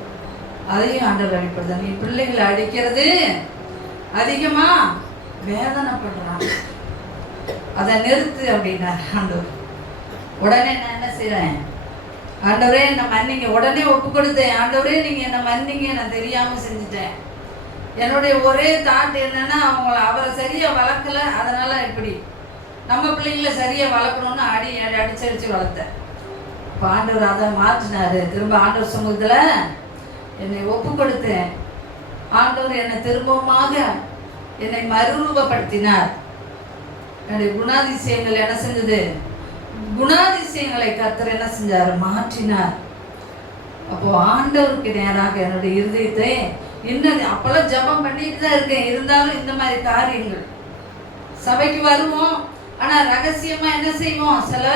அதையும் ஆண்டவர் அடிப்படுது. நீ பிள்ளைங்களை அடிக்கிறது அதிகமாக வேதனைப்படுறாங்க, அதை நிறுத்து அப்படின்னார் ஆண்டவர். உடனே நான் என்ன செய்கிறேன், ஆண்டவரே என்னை மன்னிங்க. உடனே ஒப்பு கொடுத்தேன், ஆண்டவரே நீங்கள் என்னை மன்னிங்க, நான் தெரியாமல் செஞ்சுட்டேன். என்னுடைய ஒரே தாட் என்னென்னா அவரை சரியாக வளர்க்கலை, அதனால் இப்படி நம்ம பிள்ளைங்கள சரியாக வளர்க்கணுன்னு அடிச்சு வளர்த்தேன். இப்போ ஆண்டவர் அதை மாற்றினார். திரும்ப ஆண்டவர் சமூகத்தில் என்னை ஒப்பு கொடுத்தேன். ஆண்டவர் என்னை திரும்பமாக என்னை மறுரூபப்படுத்தினார். என்னுடைய குணாதிசயங்கள் என்ன செஞ்சது, குணாதிசயங்களை கர்த்தர் என்ன செஞ்சார், மாற்றினார். அப்போ ஆண்டவருக்கு நேராக என்னுடைய இருதயத்தை இன்னும் அப்பெல்லாம் ஜபம் பண்ணிட்டு தான் இருக்கேன். இருந்தாலும் இந்த மாதிரி காரியங்கள் சபைக்கு வருவோம், ஆனால் ரகசியமா என்ன செய்வோம், சில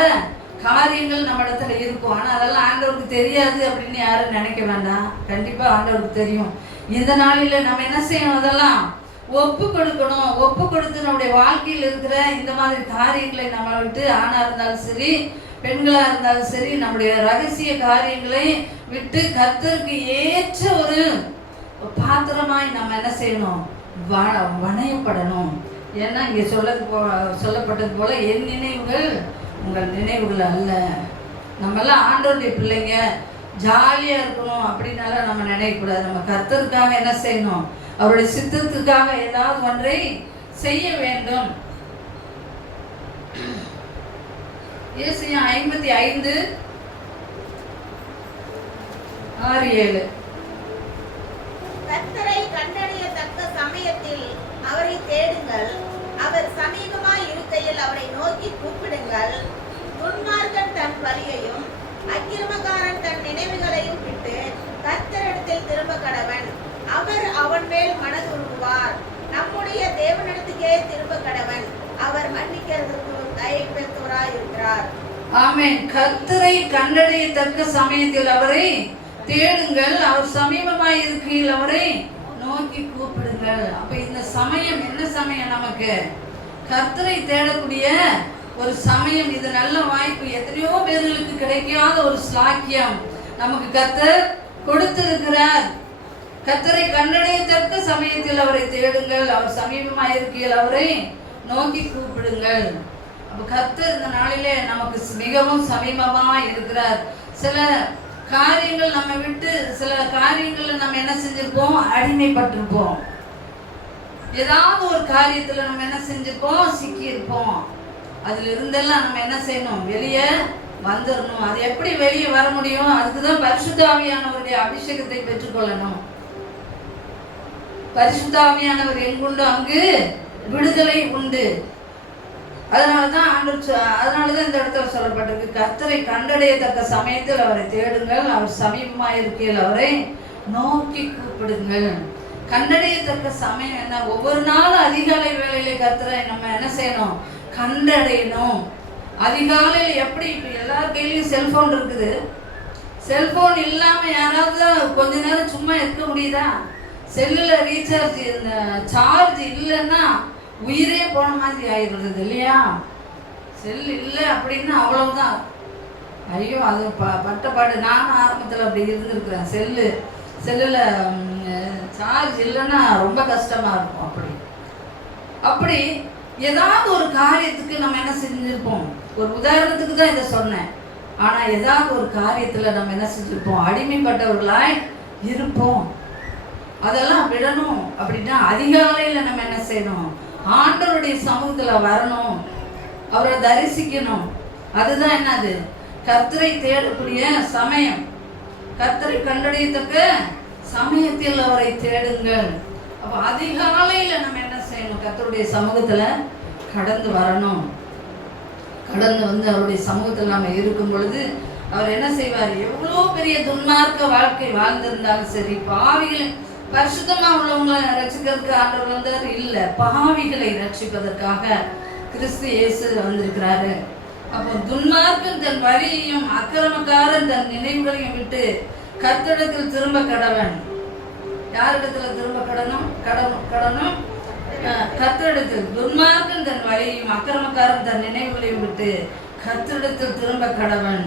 காரியங்கள் நம்ம இடத்துல இருக்கும். ஆனால் அதெல்லாம் ஆண்டவருக்கு தெரியாது அப்படின்னு யாரும் நினைக்க வேண்டாம். கண்டிப்பாக ஆண்டவருக்கு தெரியும். இந்த நாளில் நம்ம என்ன செய்யணும், அதெல்லாம் ஒப்பு கொடுக்கணும். ஒப்பு கொடுத்து நம்முடைய வாழ்க்கையில் இருக்கிற இந்த மாதிரி காரியங்களை நம்ம விட்டு, ஆணாக இருந்தாலும் சரி பெண்களாக இருந்தாலும் சரி, நம்முடைய ரகசிய காரியங்களை விட்டு கர்த்தருக்கு ஏற்ற ஒரு பாத்திரமாய் நம்ம என்ன செய்யணும், வணையப்படணும். ஏன்னா இங்கே சொல்லப்பட்டது போல என் நினைவுகள் உங்கள் நினைவுகள் அல்ல. நம்மெல்லாம் ஆண்டவருடைய பிள்ளைங்க, ஜாலியாக இருக்கணும் அப்படின்னால நம்ம நினைக்கக்கூடாது. நம்ம கர்த்தருக்காக என்ன செய்யணும், அவருடைய சித்தத்துக்காக ஏதாவது ஒன்றை செய்ய வேண்டும். ஏசாயா 55:6-7. கர்த்தரை கண்டறியத்தக்க சமயத்தில் அவரை தேடுங்கள், அவர் சமீபமாய் இருக்கையில் அவரை நோக்கி கூப்பிடுங்கள். துன்மார்க்கன் தன் வழியையும் அக்கிரமக்காரன் தன் நினைவுகளையும் விட்டு கர்த்தரிடத்தில் திரும்ப கடவன், அவர் அவன் மேல் மனதுருகுவார். நம்முடைய தேவனிடத்துக்கே திரும்ப கடவன், அவர் மன்னிக்கிறதுக்கு தயை பெற்றவராய் இருக்கிறார். ஆமென். கர்த்தரை கண்டறியத்தக்க சமயத்தில் அவரை தேடுங்கள், அவர் சமீபமாய் இருக்கையில் அவரை நோக்கி கூப்பிடுங்கள். அப்ப இந்த சமயம் என்ன சமயம், நமக்கு கர்த்தரை தேடக்கூடிய ஒரு சமயம். இது நல்ல வாய்ப்பு. எத்தனையோ பேர்களுக்கு கிடைக்காத ஒரு ஸ்லாக்கியம் நமக்கு கர்த்தர் கொடுத்திருக்கிறார். கர்த்தரை கண்டடையத்தக்க சமயத்தில் அவரை தேடுங்கள், அவர் சமீபமாய் இருக்கையில் அவரை நோக்கி கூப்பிடுங்கள். அப்போ கர்த்தர் இந்த நாளிலே நமக்கு மிகவும் சமீபமாக இருக்கிறார். சில காரியங்கள் நம்ம விட்டு, சில காரியங்களில் நம்ம என்ன செஞ்சிருப்போம், அடிமைப்பட்டிருப்போம். ஏதாவது ஒரு காரியத்தில் நம்ம என்ன செஞ்சிருப்போம், சிக்கியிருப்போம். அதில் இருந்தெல்லாம் நம்ம என்ன செய்யணும், வெளியே வந்துடணும். அது எப்படி வெளியே வர முடியும், அதுக்கு தான் பரிசுத்த ஆவியானவருடைய அபிஷேகத்தை பெற்றுக்கொள்ளணும். பரிசுத்த ஆவியானவர் எங்குண்டு அங்கு விடுதலை உண்டு. அதனாலதான் இந்த இடத்துல சொல்லப்பட்டிருக்கு, கர்த்தரை கண்டடையத்தக்க சமயத்தில் அவரை தேடுங்கள், அவர் சமீபமாக இருக்கையில் அவரை நோக்கி கூப்பிடுங்கள். கண்டடையத்தக்க சமயம் என்ன, ஒவ்வொரு நாளும் அதிகாலை வேளையிலே கர்த்தரை நம்ம என்ன செய்யணும், கண்டடையணும். அதிகாலையில் எப்படி, இப்போ எல்லார் கையிலையும் செல்போன் இருக்குது. செல்போன் இல்லாமல் யாராவது கொஞ்ச நேரம் சும்மா இருக்க முடியுதா? செல்லில் ரீசார்ஜ், இந்த சார்ஜ் இல்லைன்னா உயிரே போன மாதிரி ஆயிடுறது இல்லையா? செல் இல்லை அப்படின்னா அவ்வளவுதான். ஐயோ, அது பட்டப்பாடு. நானும் ஆரம்பத்தில் அப்படி இருந்திருக்கிறேன். செல்லில் சார்ஜ் இல்லைன்னா ரொம்ப கஷ்டமாக இருக்கும். அப்படி ஏதாவது ஒரு காரியத்துக்கு நம்ம என்ன செஞ்சுருப்போம். ஒரு உதாரணத்துக்கு தான் இதை சொன்னேன். ஆனால் ஏதாவது ஒரு காரியத்தில் நம்ம என்ன செஞ்சுருப்போம், அடிமைப்பட்டவர்களாய் இருப்போம். அதெல்லாம் விடணும் அப்படின்னா அதிகாலையில் நம்ம என்ன செய்யணும், ஆண்டவருடைய சமூகத்தில் வரணும், அவரை தரிசிக்கணும். அதுதான் என்னது, கர்த்தரை தேடக்கூடிய சமயம். கர்த்தரை கண்டடையத்தக்க சமயத்தில் அவரை தேடுங்கள். அப்போ அதிகாலையில் நம்ம என்ன செய்யணும், கர்த்தருடைய சமூகத்தில் கடந்து வரணும். கடந்து வந்து அவருடைய சமூகத்தில் நம்ம இருக்கும் பொழுது அவர் என்ன செய்வார்? எவ்வளோ பெரிய துன்மார்க்க வாழ்க்கை வாழ்ந்திருந்தாலும் சரி, பாவிகளை பரிசுத்தமா உள்ளவங்களை ரட்சிக்கிறதுக்கு ஆண்டவர் வந்தார் இல்லை, பாவிகளை ரட்சிப்பதற்காக கிறிஸ்து இயேசு வந்திருக்கிறாரு. அப்போ துன்மார்க்கன் தன் வழியையும் அக்கிரமக்காரன் தன் நினைவுகளையும் விட்டு கர்த்தரிடத்தில் திரும்ப கடவன். யாரிடத்துல திரும்ப கடனும்? கர்த்தரிடத்தில். துன்மார்க்கன் தன் வழியையும் அக்கிரமக்காரன் தன் நினைவுகளையும் விட்டு கர்த்தரிடத்தில் திரும்ப கடவன்.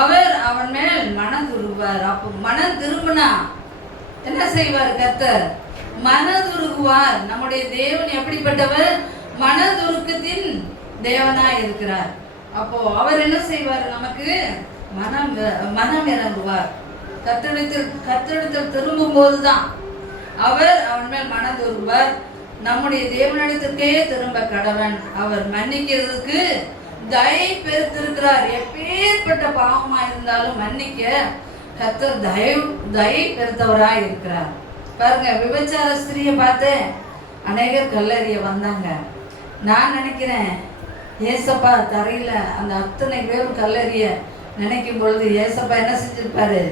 அவர் அவன் மேல் மனம் திரும்புவார். அப்போ மனம் திரும்பினா என்ன செய்வார்? கர்த்தர் மனதுருகுவார். நம்முடைய தேவன் எப்படிப்பட்டவர்? மனதுருக்கத்தின் தேவனாய் இருக்கிறார். அப்போ அவர் என்ன செய்வார்? நமக்கு மனம் இறங்குவார். கர்த்தரிடத்தில் திரும்பும் போதுதான் அவர் அவன் மேல் மனதுருகுவார். நம்முடைய தேவனிடத்திற்கே திரும்ப கடவன். அவர் மன்னிக்கிறதுக்கு தயை பெருத்திருக்கிறார். எப்பேற்பட்ட பாவமா இருந்தாலும் மன்னிக்க கர்த்தர் தயை பெருத்தவராய் இருக்கிறார். பாருங்க, விபச்சார ஸ்திரியை பார்த்து அநேகர் கல்லறிய வந்தாங்க. நான் நினைக்கிறேன், ஏசப்பா தரையில அந்த அத்தனை பேரும் கல்லறிய நினைக்கும் பொழுது ஏசப்பா என்ன செஞ்சிருப்பாரு?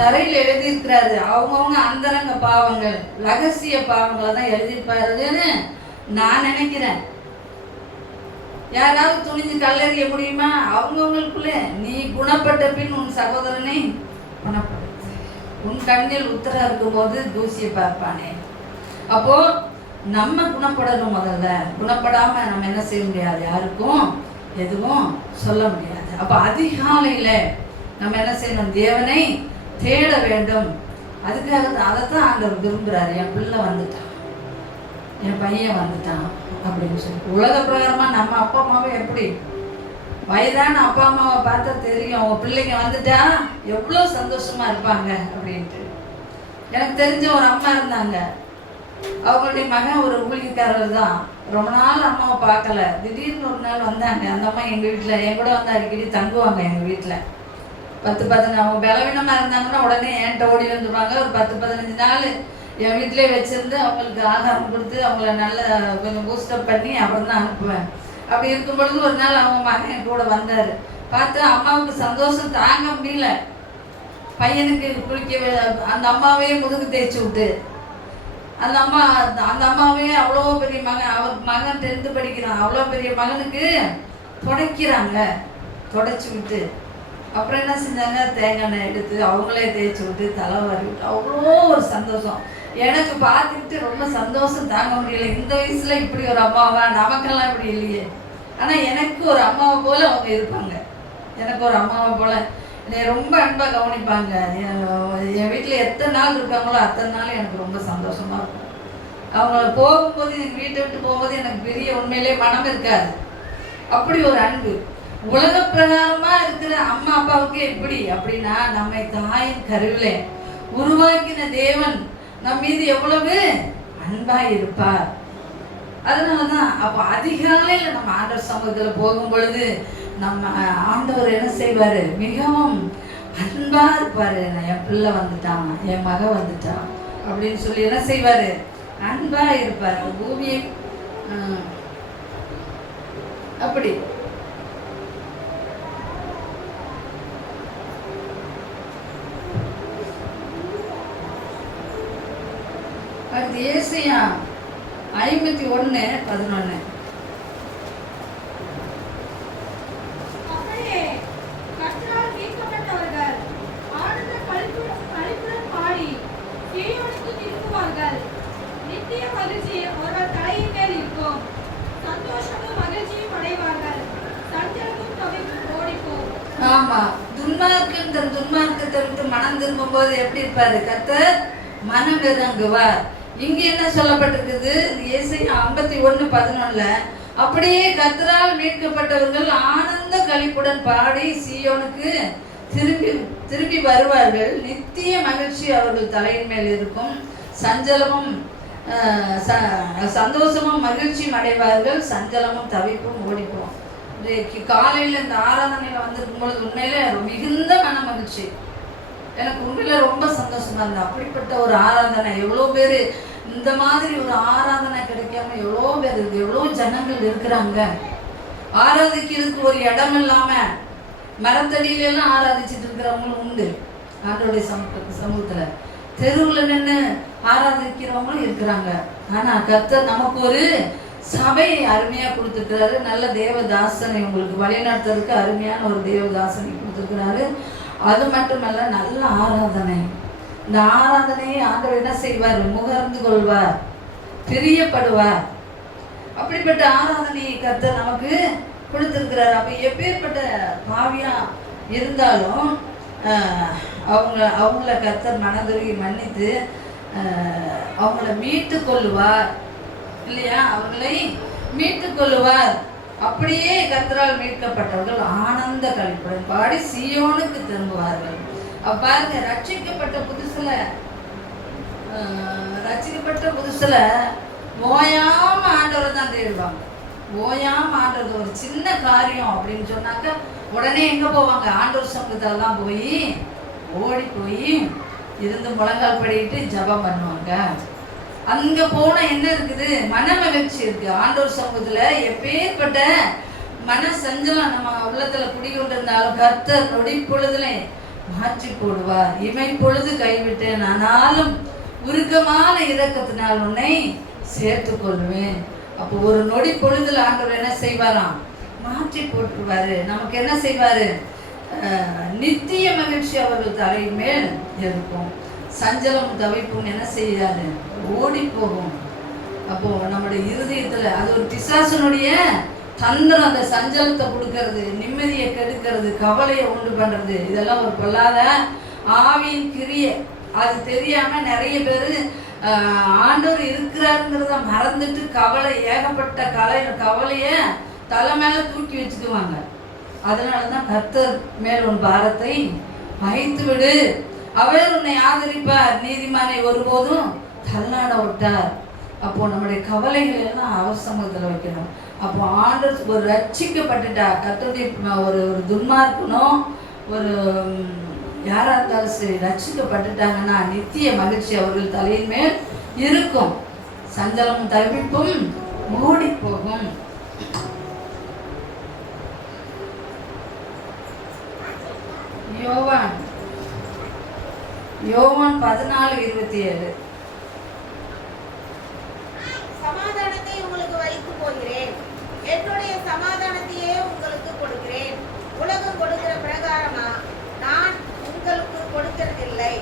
தரையில் எழுதியிருக்கிறாரு. அவங்கவுங்க அந்தரங்க பாவங்கள், ரகசிய பாவங்களை தான் எழுதியிருப்பாருன்னு நான் நினைக்கிறேன். யாராவது துணிஞ்சு கல்லறிய முடியுமா? அவங்கவுங்களுக்குள்ள நீ குணப்பட்ட பின் உன் சகோதரனை குணப்படுத்து, உன் கண்ணில் உத்தரா இருக்கும் போது தூசியை பார்ப்பானே. அப்போ நம்ம குணப்படணும். முதல்ல குணப்படாம நம்ம என்ன செய்ய முடியாது, யாருக்கும் எதுவும் சொல்ல முடியாது. அப்ப அதிகாலையில நம்ம என்ன செய்யணும்? தேவனை தேட வேண்டும். அதுக்காக அதைத்தான் ஆண்டவர் விரும்புகிறாரு. என் பிள்ளை வந்துட்டான், என் பையன் வந்துட்டான் அப்படின்னு சொல்லி. உலக பிரகாரமா நம்ம அப்பா அம்மாவை எப்படி, வயதான அப்பா அம்மாவை பார்த்தா தெரியும் அவங்க பிள்ளைங்க வந்துட்டா எவ்வளோ சந்தோஷமா இருப்பாங்க அப்படின்ட்டு. எனக்கு தெரிஞ்ச ஒரு அம்மா இருந்தாங்க. அவங்களுடைய மகன் ஒரு ஊழியக்காரர் தான். ரொம்ப நாள் அம்மாவை பார்க்கல. திடீர்னு ஒரு நாள் வந்தாங்க. அந்த அம்மா எங்கள் வீட்டில் என் கூட வந்து அடிக்கடி தங்குவாங்க. எங்கள் வீட்டில் 10-15 அவங்க பலவீனமாக இருந்தாங்கன்னா உடனே என்கிட்ட ஓடி வந்துடுவாங்க. ஒரு 10-15 நாள் என் வீட்டிலே வச்சுருந்து அவங்களுக்கு ஆகாரம் கொடுத்து அவங்கள நல்லா கொஞ்சம் பூஸ்டப் பண்ணி அப்புறம் தான் அனுப்புவேன். அப்படி இருக்கும் பொழுது ஒரு நாள் அவங்க மகன் என் கூட வந்தார். பார்த்து அம்மாவுக்கு சந்தோஷம் தாங்க முடியல. பையனுக்கு குளிக்க அந்த அம்மாவே முதுகு தேய்ச்சி விட்டு, அந்த அம்மாவே அவ்வளோ பெரிய மகன், அவர் மகன் 10th படிக்கிறான், அவ்வளோ பெரிய மகனுக்கு துடைக்கிறாங்க. துடைச்சி விட்டு அப்புறம் என்ன செஞ்சாங்க? தேங்காய் எண்ணெய் எடுத்து அவங்களே தேய்ச்சி விட்டு தலை வாரி விட்டு அவ்வளோ ஒரு சந்தோஷம். எனக்கு பார்த்துக்கிட்டு ரொம்ப சந்தோஷம் தாங்க முடியல. இந்த வயசுல இப்படி ஒரு அம்மாவா? நமக்கெல்லாம் இப்படி இல்லையே. ஆனால் எனக்கு ஒரு அம்மாவை போல அவங்க இருப்பாங்க. எனக்கு ஒரு அம்மாவை போல என்னை ரொம்ப அன்பாக கவனிப்பாங்க. என் வீட்டில் எத்தனை நாள் இருக்காங்களோ அத்தனை நாள் எனக்கு ரொம்ப சந்தோஷமாக இருக்கும். அவங்க போகும்போது, எங்கள் வீட்டை விட்டு போகும்போது எனக்கு பெரிய உண்மையிலே மனம் இருக்காது. அப்படி ஒரு அன்பு. உலக பிரகாரமா இருக்கிற அம்மா அப்பாவுக்கு எப்படி அப்படின்னா, நம்மை தாயின் கருவிலே உருவாக்கின தேவன் நம் மீது எவ்வளவு அன்பாய் இருப்பார். அதனாலதான் அப்போ அதிகாலையில் நம்ம ஆண்டவர் சமூகத்தில் போகும் பொழுது நம்ம ஆண்டவர் என்ன செய்வாரு? மிகவும் அன்பா இருப்பாரு. என் பிள்ளை வந்துட்டான், என் மக வந்துட்டான் அப்படின்னு சொல்லி என்ன செய்வாரு? அன்பா இருப்பார். பூமியை அப்படி அடுத்து ஏசாயா 51:11. அப்படியே கர்த்தரால் மீட்கப்பட்டவர்கள் ஆனந்த களிப்புடன் பாடி சீயோனுக்கு திரும்புவார்கள். நித்திய மகிழ்ச்சி அவர்கள் தலையின் மேல் இருக்கும். சந்தோஷமும் மகிழ்ச்சியும் அடைவார்கள். சஞ்சலமும் தவிப்பும் ஓடிப்போம். ஆமா, துன்மார்க்கன் தன் துன்மார்க்கத்தை விட்டு மனம் திரும்பும் போது எப்படி இருப்பாரு? கர்த்தர் மனம் இறங்குவார். இங்க என்ன சொல்லப்பட்டிருக்குது? ஏசாயா 51:11. அப்படியே கர்த்தரால் மீட்கப்பட்டவர்கள் ஆனந்த களிப்புடன் பாடி சீயோனுக்கு திரும்பி வருவார்கள். நித்திய மகிழ்ச்சி அவர்கள் தலையின் மேல் இருக்கும். சஞ்சலமும் சந்தோஷமும் மகிழ்ச்சியும் அடைவார்கள். சஞ்சலமும் தவிப்பும் ஓடிப்போம். காலையில் இந்த ஆராதனையில் வந்திருக்கும் பொழுது உண்மையிலே மிகுந்த மன மகிழ்ச்சி. எனக்கு உண்மையில ரொம்ப சந்தோஷமா இருந்தது. அப்படிப்பட்ட ஒரு ஆராதனை. எவ்வளோ பேர் இந்த மாதிரி ஒரு ஆராதனை கிடைக்காம எவ்வளோ பேர் இருக்கு, எவ்வளோ ஜனங்கள் இருக்கிறாங்க. ஆராதிக்கிறதுக்கு ஒரு இடம் இல்லாம மரத்தடியிலெல்லாம் ஆராதிச்சுட்டு இருக்கிறவங்களும் உண்டு ஆண்டோடைய சமூகத்தில். தெருவில் நின்று ஆராதிக்கிறவங்களும் இருக்கிறாங்க. ஆனால் கர்த்தர் நமக்கு ஒரு சபையை அருமையாக கொடுத்துருக்கிறாரு. நல்ல தேவதாசனை உங்களுக்கு வழிநடத்துறதுக்கு அருமையான ஒரு தேவதாசனை கொடுத்துருக்கிறாரு. அது மட்டுமல்ல, நல்ல ஆராதனை. இந்த ஆராதனையை ஆண்டவர் என்ன செய்வார்? முகர்ந்து கொள்வார், பிரியப்படுவார். அப்படிப்பட்ட ஆராதனையை கர்த்தர் நமக்கு கொடுத்துருக்கிறார். அப்போ எப்பேற்பட்ட பாவியா இருந்தாலும் அவங்கள கர்த்தர் மனதுருகி மன்னித்து அவங்கள மீட்டு கொள்ளுவார் இல்லையா? அவங்களை மீட்டு கொள்ளுவார். அப்படியே கர்த்தரால் மீட்கப்பட்டவர்கள் ஆனந்த களிப்புடன் பாடி சீயோனுக்கு திரும்புவார்கள். பாருங்க, ரட்சிக்கப்பட்ட புதுசுல ஓயாம ஆண்டவரை தான் தேடுவாங்க. ஓயாம ஆண்டவர் ஒரு சின்ன காரியம் அப்படின்னு சொன்னாக்க உடனே எங்க போவாங்க? ஆண்டவர் சமூகத்துல தான் போய் ஓடி போய் இருந்து முழங்கால் படிட்டு ஜபம் பண்ணுவாங்க. அங்க போனா என்ன இருக்குது? மன மகிழ்ச்சி இருக்கு. ஆண்டவர் சமூகத்துல எப்பேற்பட்ட மன சஞ்சலம் நம்ம உள்ளத்துல குடிக்கொண்டிருந்தாலும் கர்த்தர் நொடி பொழுதுல மாற்றி போடுவார். இமை பொழுது கைவிட்டேன், ஆனாலும் உருக்கமான இரக்கத்தினால் உன்னை சேர்த்து கொள்வேன். அப்போ ஒரு நொடி பொழுதுல ஆண்டவர் என்ன செய்வாராம்? மாற்றி போட்டுருவாரு. நமக்கு என்ன செய்வாரு? நித்திய மகிழ்ச்சி அவர்கள் தலையின் மேல் இருக்கும். சஞ்சலம் தவிப்பும் என்ன செய்யாது? ஓடி போகும். அப்போ நம்முடைய இருதயத்துல அது ஒரு பிசாசனுடைய தந்திரம். அந்த சஞ்சலத்தை கொடுக்கறது, நிம்மதியை கெடுக்கிறது, கவலையை உண்டு பண்றது, இதெல்லாம் ஒரு பொல்லாத ஆவியின் கிரியை. அது தெரியாம நிறைய பேர் ஆண்டவர் இருக்கிறாருங்கிறத மறந்துட்டு ஏகப்பட்ட கவலைய தலை மேல தூக்கி வச்சுக்குவாங்க. அதனாலதான் கர்த்தர் மேல் உன் பாரத்தை வைத்து விடு, அவர் உன்னை ஆதரிப்பார், நீதிமானை ஒருபோதும் தள்ளாட விட்டார். அப்போ நம்முடைய கவலைகள் எல்லாம் அவர் சமூகத்தில் வைக்கணும். அப்போ ஆண்டவர் ஒரு ரட்சிக்கப்பட்டுட்டா கர்த்தருடைய ஒரு துன்மார்க்கனும் ஒரு யாரா இருந்தாலும் சரி ரட்சிக்கப்பட்டுட்டாங்கன்னா நித்திய மகிழ்ச்சி அவர்கள் தலையின் மேல் இருக்கும். சஞ்சலமும் தவிப்பும் மூடி போகும். யோவான் 14:27. சமாதானத்தை உங்களுக்கு வைத்து போகிறேன், என்னுடைய சமாதானத்தையே உங்களுக்கு கொடுக்கிறேன். உலகம் கொடுக்கிற பிரகாரமா நான் உங்களுக்கு கொடுக்கிறதில்லை.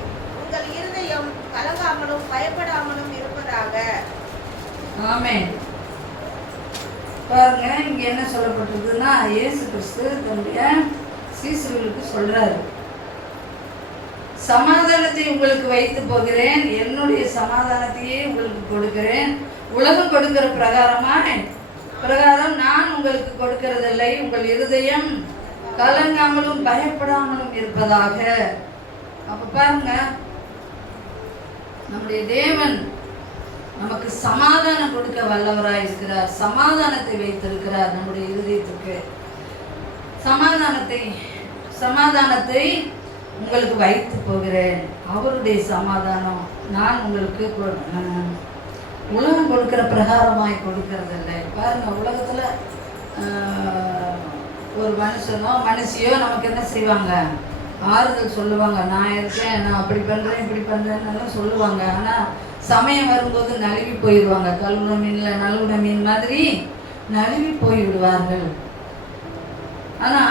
உங்கள் இருதயம் கலங்காமலும் பயப்படாமலும் இருப்பதாக. ஆமென். பாருங்க, இங்க என்ன சொல்லப்பட்டிருக்குன்னா, இயேசு கிறிஸ்து தன்னுடைய சீசர்களுக்கு சொல்றாரு, சமாதானத்தை உங்களுக்கு வைத்து போகிறேன், என்னுடைய சமாதானத்தையே உங்களுக்கு கொடுக்கிறேன். உலகம் கொடுக்கிற பிரகாரம் நான் உங்களுக்கு கொடுக்கிறதில்லை. உங்கள் இருதயம் கலங்காமலும் பயப்படாமலும் இருப்பதாக. அப்ப பாருங்க, நம்முடைய தேவன் நமக்கு சமாதானம் கொடுக்க வல்லவராய் இருக்கிறார். சமாதானத்தை வைத்திருக்கிறார் நம்முடைய இருதயத்துக்கு. சமாதானத்தை உங்களுக்கு வைத்து போகிறேன். அவருடைய சமாதானம் நான் உங்களுக்கு உலகம் கொடுக்கிற பிரகாரமாய் கொடுக்கறதில்லை. பாருங்க, உலகத்துல ஒரு மனுஷியோ நமக்கு என்ன செய்வாங்க? ஆறுதல் சொல்லுவாங்க. நான் இருக்கேன், நான் அப்படி பண்றேன் இப்படி பண்றேன்னு சொல்லுவாங்க. ஆனா சமயம் வரும்போது நழுவி போயிடுவாங்க. கழுவுன மீன்ல நழுவுன மீன் மாதிரி நழுவி போய்விடுவார்கள். ஆனா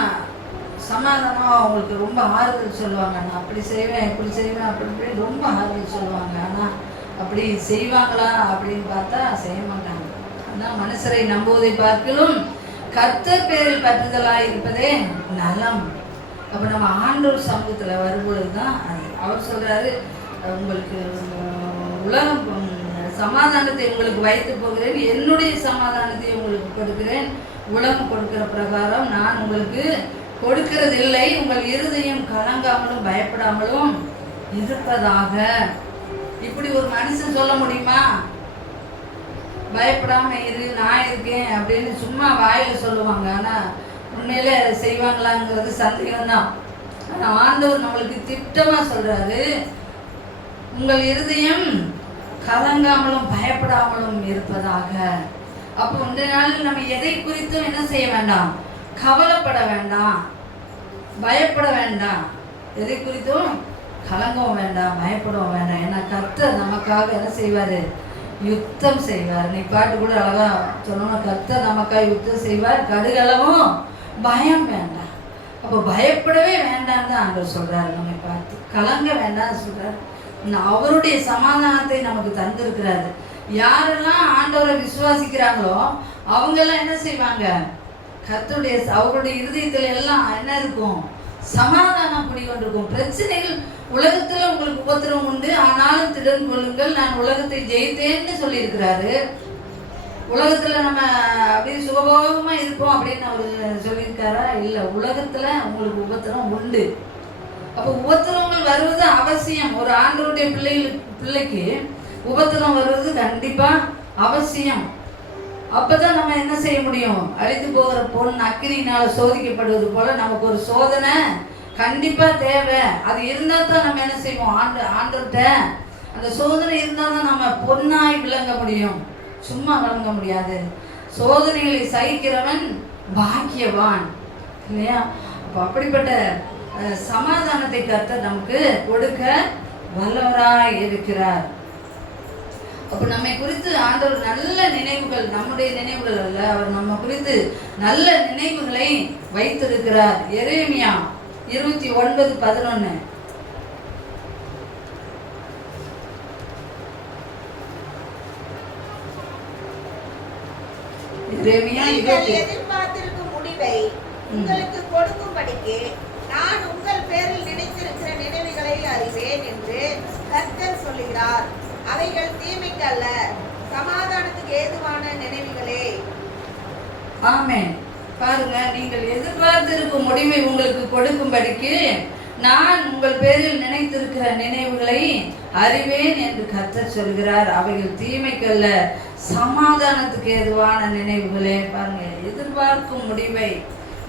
சமாதானம் அவங்களுக்கு ரொம்ப ஆறுதல் சொல்லுவாங்க. நான் அப்படி செய்வேன் இப்படி செய்வேன் அப்படி ரொம்ப ஆறுதல் சொல்லுவாங்க. ஆனா அப்படி செய்வாங்களா அப்படின்னு பார்த்தா செய்ய மாட்டாங்க. அதான் மனுஷரை நம்புவதை பார்க்கலும் கர்த்தர் பேரில் பற்றுதலாக இருப்பதே நலம். அப்போ நம்ம ஆண்டவர் சமூகத்தில் வரும்பொழுது தான் அவர் சொல்றாரு, உங்களுக்கு உலகம் சமாதானத்தை உங்களுக்கு வைத்து போகிறேன், என்னுடைய சமாதானத்தை உங்களுக்கு கொடுக்கிறேன். உலகம் கொடுக்கிற பிரகாரம் நான் உங்களுக்கு கொடுக்கிறதில்லை. உங்கள் இருதயம் கலங்காமலும் பயப்படாமலும் இருப்பதாக. இப்படி ஒரு மனுஷன் சொல்ல முடியுமா? பயப்படாம இரு, நான் இருக்கேன் அப்படின்னு சும்மா வாயில சொல்லுவாங்க. ஆனா உண்மையில செய்வாங்களாங்கிறது சந்தேகம்தான். ஆனா ஆண்டவர் நம்மளுக்கு திட்டமா சொல்றாரு, உங்கள் இருதயம் கலங்காமலும் பயப்படாமலும் இருப்பதாக. அப்போ இந்த நாளில் நம்ம எதை குறித்தும் என்ன செய்ய வேண்டாம்? கவலைப்பட வேண்டாம். பயப்பட வேண்டாம், எதை குறித்தும் கலங்கவும் வேண்டாம், பயப்படவும் வேண்டாம். ஏன்னா கர்த்தர் நமக்காக என்ன செய்வார்? யுத்தம் செய்வார். நீ பாட்டு கூட அழகா சொல்லணும், கர்த்தர் நமக்காக யுத்தம் செய்வார், கடுகளவும் பயம் வேண்டாம். அப்போ பயப்படவே வேண்டாம் தான் ஆண்டவர் சொல்றாரு. நம்மை பார்த்து கலங்க வேண்டாம்னு சொல்றாரு. அவருடைய சமாதானத்தை நமக்கு தந்திருக்கிறாரு. யாரெல்லாம் ஆண்டவரை விசுவாசிக்கிறாங்களோ அவங்கெல்லாம் என்ன செய்வாங்க? கர்த்தருடைய அவருடைய இருதயத்துல எல்லாம் என்ன இருக்கும்? சமாதானம் குடிகொண்டிருக்கும். பிரச்சனைகள் உலகத்துல உங்களுக்கு உபத்திரம் உண்டு, ஆனாலும் திடன் கொள்ளுங்கள், நான் உலகத்தை ஜெயித்தேன்னு சொல்லியிருக்கிறாரு. உலகத்துல நம்ம அப்படியே சுகபோகமா இருப்போம் அப்படின்னு அவர் சொல்லியிருக்காரா? இல்லை, உலகத்துல உங்களுக்கு உபத்திரம் உண்டு. அப்போ உபத்திரங்கள் வருவது அவசியம். ஒரு ஆண்டவருடைய பிள்ளைக்கு உபத்திரம் வருவது கண்டிப்பா அவசியம். அப்பதான் நம்ம என்ன செய்ய முடியும்? அழித்து போகிற பொன் அக்கினியினால சோதிக்கப்படுவது போல நமக்கு ஒரு சோதனை கண்டிப்பா தேவை. அது இருந்தா தான் நம்ம என்ன செய்வோம்? ஆண்டவர்கிட்ட அந்த சோதனை இருந்தா தான் நம்ம பொன்னாய் விளங்க முடியும், சும்மா விளங்க முடியாது. சோதனைகளை சகிக்கிறவன் பாக்கியவான், இல்லையா? அப்போ அப்படிப்பட்ட சமாதானத்தை கர்த்தர் நமக்கு கொடுக்க வல்லவராய் இருக்கிறார். அப்போ நம்மை குறித்து ஆண்டவர் நல்ல நினைவுகள், நம்முடைய நினைவுகள் அல்ல, அவர் நம்ம குறித்து நல்ல நினைவுகளை வைத்திருக்கிறார். எரேமியா 29:11. எதிர்பார்த்திருக்கும் முடிவை உங்களுக்கு கொடுக்கும்படிக்கு நான் உங்கள் பேரில் நினைத்திருக்கிற நினைவுகளை அறிவேன் என்று கர்த்தர் சொல்லுகிறார். அவைகள் தீமைக்கல்ல, சமாதானத்துக்கு ஏதுவான நினைவுகளே. ஆமென். பாருங்க, நீங்கள் எதிர்பார்த்திருக்கும் முடிவை உங்களுக்கு கொடுக்கும்படிக்கு நான் உங்கள் பேரில் நினைத்திருக்கிற நினைவுகளை அறிவேன் என்று கர்த்தர் சொல்கிறார். அவைகள் தீமைக்கல்ல, சமாதானத்துக்கு ஏதுவான நினைவுகளே. பாருங்க, எதிர்பார்க்கும் முடிவை,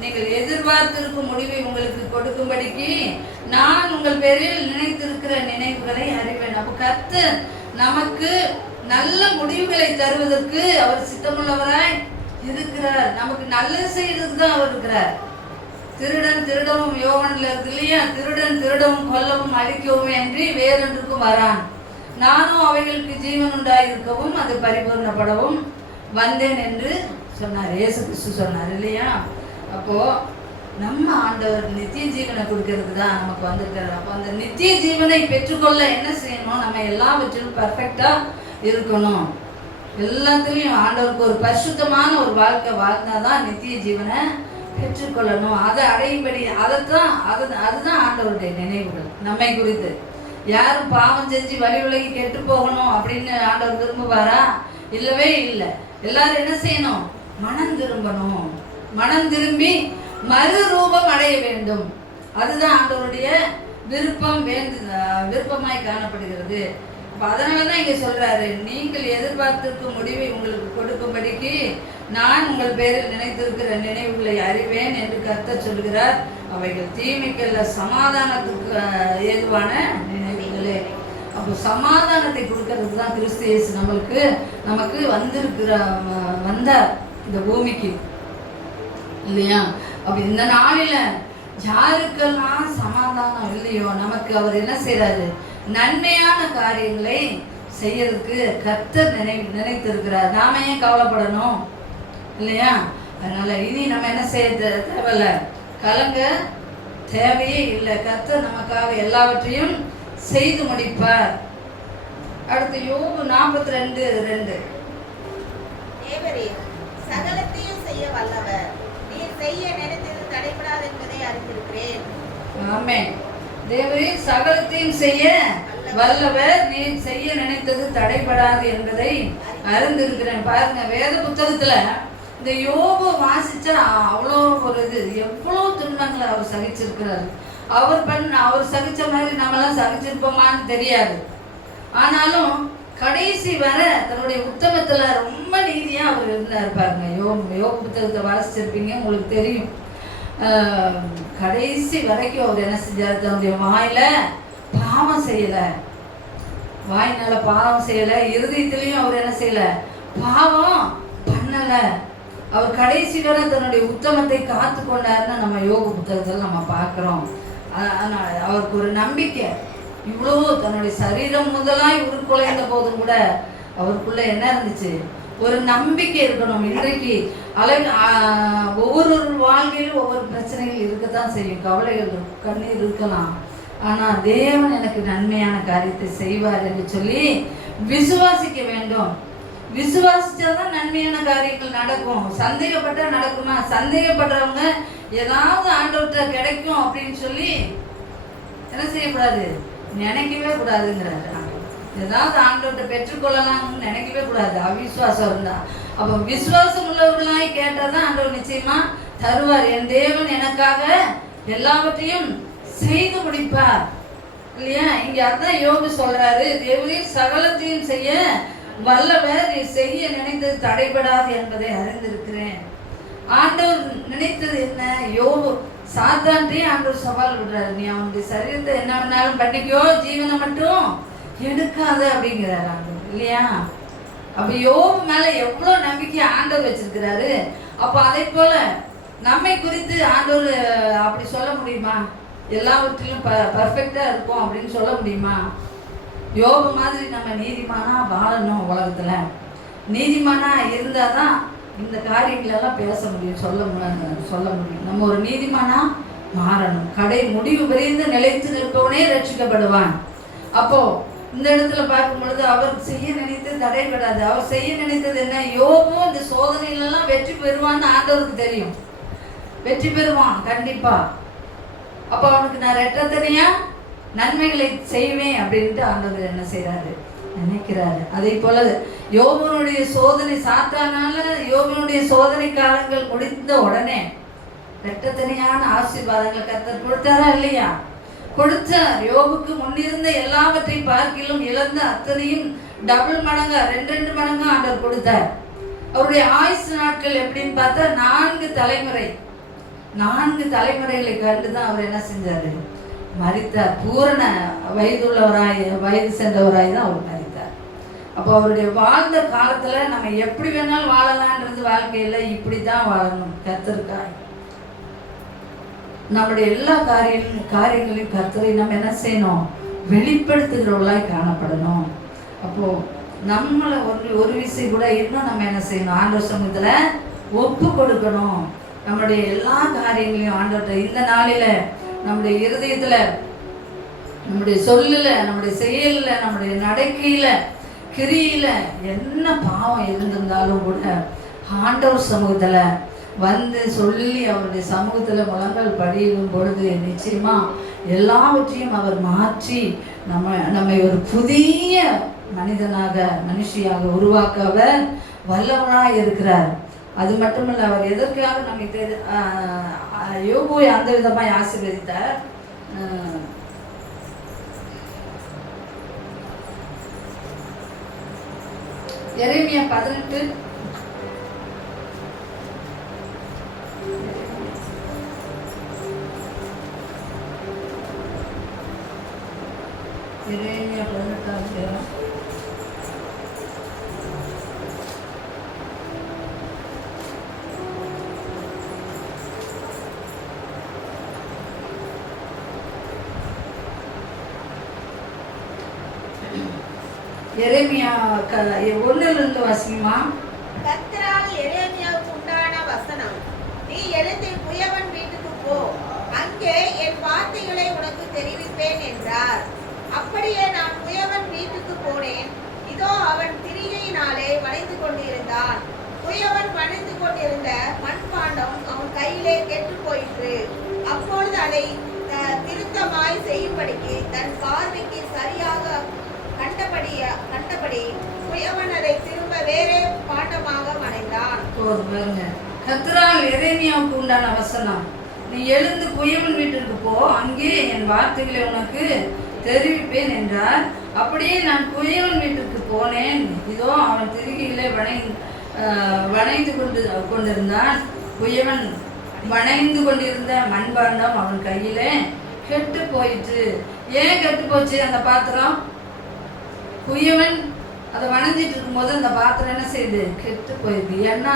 நீங்கள் எதிர்பார்த்திருக்கும் முடிவை உங்களுக்கு கொடுக்கும்படிக்கு நான் உங்கள் பேரில் நினைத்திருக்கிற நினைவுகளை அறிவேன். அப்போ கர்த்தர் நமக்கு நல்ல முடிவுகளை தருவதற்கு அவர் சித்தமுள்ளவராய் இருக்கிறார். நமக்கு நல்லது செய்யறதுக்கு தான் அவர் இருக்கிறார். திருடன் திருடவும் யோவான்ல இருக்கு இல்லையா? திருடன் திருடவும் கொல்லவும் அழிக்கவும் என்று வேறொன்றுக்கும் வரான், நானும் அவைகளுக்கு ஜீவன் உண்டாயிருக்கவும் அது பரிபூர்ணப்படவும் வந்தேன் என்று சொன்னார். இயேசு கிறிஸ்து சொன்னார் இல்லையா? அப்போ நம்ம ஆண்டவர் நித்திய ஜீவனை கொடுக்கறதுக்கு தான் நமக்கு வந்திருக்கிறார். அப்போ அந்த நித்திய ஜீவனை பெற்றுக்கொள்ள என்ன செய்யணும்? நம்ம எல்லாவற்றிலும் பர்ஃபெக்டா இருக்கணும். எல்லாத்துலேயும் ஆண்டவருக்கு ஒரு பரிசுத்தமான ஒரு வாழ்க்கை வாழ்ந்தாதான் நித்திய ஜீவனை பெற்றுக்கொள்ளணும். அதை அடையும்படி அதுதான் ஆண்டவருடைய நினைவுகள் நம்மை குறித்து. யாரும் பாவம் செஞ்சு வழி விலகி கெட்டு போகணும் அப்படின்னு ஆண்டவர் விரும்புவாரா? இல்லவே இல்லை. எல்லாரும் என்ன செய்யணும்? மனம் திரும்பணும். மனம் திரும்பி மறுரூபம் அடைய வேண்டும். அதுதான் ஆண்டவருடைய விருப்பமாய் காணப்படுகிறது. அப்போ அதனால தான் இங்கே சொல்றாரு, நீங்கள் எதிர்பார்த்திருக்கும் முடிவை உங்களுக்கு கொடுக்கும்படிக்கு நான் உங்கள் பேரில் நினைத்திருக்கிற நினைவுகளை அறிவேன் என்று கர்த்தர் சொல்கிறார். அவைகள் தீமைக்கல்ல, சமாதானத்துக்கு ஏதுவான நினைவுகளே. அப்போ சமாதானத்தை கொடுக்கறதுக்கு தான் கிறிஸ்து இயேசு நமக்கு வந்தார் இந்த பூமிக்கு, இல்லையா? அப்போ இந்த நாளில் யாருக்கெல்லாம் சமாதானம் இல்லையோ நமக்கு அவர் என்ன செய்கிறாரு? நன்மையான காரியங்களை செய்யறதுக்கு கர்த்தர் நினைத்திருக்கிறார். நாம ஏன் கவலைப்படணும், இல்லையா? அதனால இனி நம்ம என்ன செய்ய தேவையில்லை, கலங்க தேவையே இல்லை. கர்த்தர் நமக்காக எல்லாவற்றையும் செய்து முடிப்பார். அடுத்து யோபு 42:2. சகலத்தையும் செய்ய வல்லவர், நீர் செய்ய நினைத்தது தடைபடாது என்பதை அறிந்திருக்கிறேன். ஆமென். தேவரே சகலத்தையும் செய்ய வல்லவர், நீர் செய்ய நினைத்தது தடைபடாது என்பதை அறிந்திருக்கிறேன். பாருங்க, வேத புத்தகத்துல இந்த யோபு வாசிச்சா அவ்வளோ ஒரு இது, எவ்வளோ துன்பங்களை அவர் சகிச்சிருக்கிறார். அவர் சகிச்ச மாதிரி நம்மளாம் சகிச்சிருப்போமான்னு தெரியாது. ஆனாலும் கடைசி வர தன்னுடைய உத்தமத்துல ரொம்ப நீதியா அவர் இருந்தார். பாருங்க, யோபு புத்தகத்தை வாசிச்சிருப்பீங்க, உங்களுக்கு தெரியும். கடைசி வரைக்கும் அவர் என்ன செஞ்சார்? தன்னுடைய வாயில பாவம் செய்யல, வாயினால பாவம் செய்யல, இருதயத்திலையும் அவர் என்ன செய்யல? பாவம் பண்ணல. அவர் கடைசி வரை தன்னுடைய உத்தமத்தை காத்து கொண்டாருன்னு நம்ம யோக புத்தகத்தில் நம்ம பார்க்குறோம். அவருக்கு ஒரு நம்பிக்கை, இவ்வளோ தன்னுடைய சரீரம் முதலாய் உருக்குலைந்த போதும் கூட அவருக்குள்ள என்ன இருந்துச்சு? ஒரு நம்பிக்கை இருக்கணும். இன்றைக்கு ஒவ்வொரு வாழ்க்கையிலும் ஒவ்வொரு பிரச்சனைகள் இருக்கத்தான் செய்யும், கவலைகள் கண்ணீர் இருக்கலாம். ஆனால் தேவன் எனக்கு நன்மையான காரியத்தை செய்வார் என்று சொல்லி விசுவாசிக்க வேண்டும். விசுவாசிச்சாதான் நன்மையான காரியங்கள் நடக்கும். சந்தேகப்பட்டா நடக்குமா? சந்தேகப்படுறவங்க ஏதாவது ஆண்டவர்கிட்ட கிடைக்கும் அப்படின்னு சொல்லி என்ன செய்யக்கூடாது? நினைக்கவே கூடாதுங்கிறாரு. ஏதாவது ஆண்டவர்கிட்ட பெற்றுக்கொள்ளலாம்னு நினைக்கவே கூடாது, அவிசுவாசம் இருந்தா. அப்போ விசுவாசம் உள்ளவர்களாய் கேட்டாதான் ஆண்டவர் நிச்சயமா தருவார். என் தேவன் எனக்காக எல்லாவற்றையும் செய்து முடிப்பார் இல்லையா? இங்க அதான் யோபு சொல்றாரு, தேவரீர் சகலத்தையும் செய்ய வல்லவர், செய்ய நினைத்தது தடைபடாது என்பதை அறிந்திருக்கிறேன். ஆண்டவர் நினைத்தது என்ன? யோபு சாத்தான்ட்டே ஆண்டவர் சவால் விடுறாரு, நீ அவனுடைய சரீரத்தை என்ன வேணாலும் பண்ணிக்கோ, ஜீவனை மட்டும் எடுக்காத அப்படிங்கிறாரு ஆண்டவர் இல்லையா? அப்ப யோபு மேல எவ்வளவு நம்பிக்கை ஆண்டவர் வச்சிருக்கிறாரு. அப்ப அதே போல நம்மை குறித்து ஆண்டவர் அப்படி சொல்ல முடியுமா? எல்லாவற்றிலும் பர்ஃபெக்டா இருக்கும் அப்படின்னு சொல்ல முடியுமா? யோபு மாதிரி நம்ம நீதிமானா வாழணும். உலகத்துல நீதிமானா இருந்தாதான் இந்த காரியங்களெல்லாம் பேச முடியும், சொல்ல முடியும். நம்ம ஒரு நீதிமானா மாறணும். கடை முடிவு வரைந்து நிலைத்து நிற்பவனே ரட்சிக்கப்படுவான். அப்போ இந்த இடத்துல பார்க்கும் பொழுது அவர் செய்ய நினைத்தது தடைபடாது. அவர் செய்ய நினைத்தது என்ன? யோபும் இந்த சோதனையிலெல்லாம் வெற்றி பெறுவான்னு ஆண்டவருக்கு தெரியும். வெற்றி பெறுவான் கண்டிப்பா. அப்போ அவனுக்கு நான் ரெட்டத்தனையா நன்மைகளை செய்வேன் அப்படின்ட்டு ஆண்டவர் என்ன செய்யறாரு? நினைக்கிறாரு. அதே போல யோபனுடைய சோதனை சாத்தானால யோபனுடைய சோதனை காலங்கள் முடிந்த உடனே ரெட்டத்தனையான ஆசீர்வாதங்களை கர்த்தர் கொடுத்தாரா இல்லையா? கொடுத்தார். யோபுக்கு முன்னிருந்த எல்லாவற்றையும் பார்க்கிலும் இழந்த அத்தனையும் டபுள் மடங்கா 2 மடங்கா ஆண்டவர் கொடுத்தார். அவருடைய ஆயுசு நாட்கள் எப்படின்னு பார்த்தா 4 தலைமுறை. 4 தலைமுறைகளை கண்டுதான் அவர் என்ன செஞ்சாரு? மரித்தார். பூரண வயது சென்றவராய் தான் அவர் மரித்தார். அப்போ அவருடைய வாழ்ந்த காலத்துல நம்ம எப்படி வேணாலும் வாழலான்றது வாழ்க்கையில இப்படிதான் வாழணும். கர்த்தருக்காய் நம்முடைய எல்லா காரியங்களையும் கர்த்தரை நம்ம என்ன செய்யணும்? வெளிப்படுத்துகிறவர்களாய் காணப்படணும். அப்போ நம்மளை ஒரு விஷயம் கூட இன்னும் நம்ம என்ன செய்யணும்? ஆண்டவர் சமூகத்துல ஒப்பு கொடுக்கணும். நம்முடைய எல்லா காரியங்களையும் ஆண்டவர்கிட்ட இந்த நாளில நம்முடைய இருதயத்துல, நம்முடைய சொல்லுல, நம்முடைய செயல்ல, நம்முடைய நடக்கையில, கிரியில என்ன பாவம் இருந்திருந்தாலும் கூட ஆண்டவர் சமூகத்துல வந்து சொல்லி அவருடைய சமூகத்துல முழங்கால் படியும் பொழுது நிச்சயமா எல்லாவற்றையும் அவர் மாற்றி நம்மை ஒரு புதிய மனுஷியாக உருவாக்க அவர் வல்லவராய் இருக்கிறார். அது மட்டுமல்ல, அவர் எதற்காக நமக்கு யோபுவை அந்த விதமாய் ஆசீர்வதித்தார். எரேமியா 18 எரேமியா 1 வாசிக்குமா? கர்த்தரால் எரேமியாவுக்கு உண்டான வசனம், நீ எழுந்து குயவன் வீட்டுக்கு போ, அங்கே என் வார்த்தைகளை உனக்கு தெரிவிப்பேன் என்றார். அப்படியே நான் குயவன் வீட்டுக்கு போனேன். இதோ அவன் திரிகையினாலே வளைந்து கொண்டிருந்தான். குயவன் வளைந்து கொண்டிருந்த மண்பாண்டம் அவன் கையிலே கெட்டு போயிற்று. அப்பொழுது அதை திருத்தமாய் செய்யும்படிக்கு தன் பார்வைக்கு சரியாக கண்டபடி குயவன் அதை திரும்ப வேறே பாண்டமாக வளைந்தான். கர்த்தரால் எரேமியாவுக்கு உண்டான வசனம், நீ எழுந்து குயவன் வீட்டிற்கு போ, அங்கே என் வார்த்தைகளை உனக்கு தெரிவிப்பேன் என்றார். அப்படியே நான் குயவன் வீட்டிற்கு போனேன். இதோ அவன் திருகையிலே வணைந்து கொண்டிருந்தான். குயவன் வணைந்து கொண்டிருந்த மண்பாண்டம் அவன் கையிலே கெட்டு போயிற்று. ஏன் கெட்டு போச்சு அந்த பாத்திரம்? குயவன் அதை வணைஞ்சிட்டு இருக்கும்போது அந்த பாத்திரம் என்ன செய்யுது? கெட்டு போயிடுது. ஏன்னா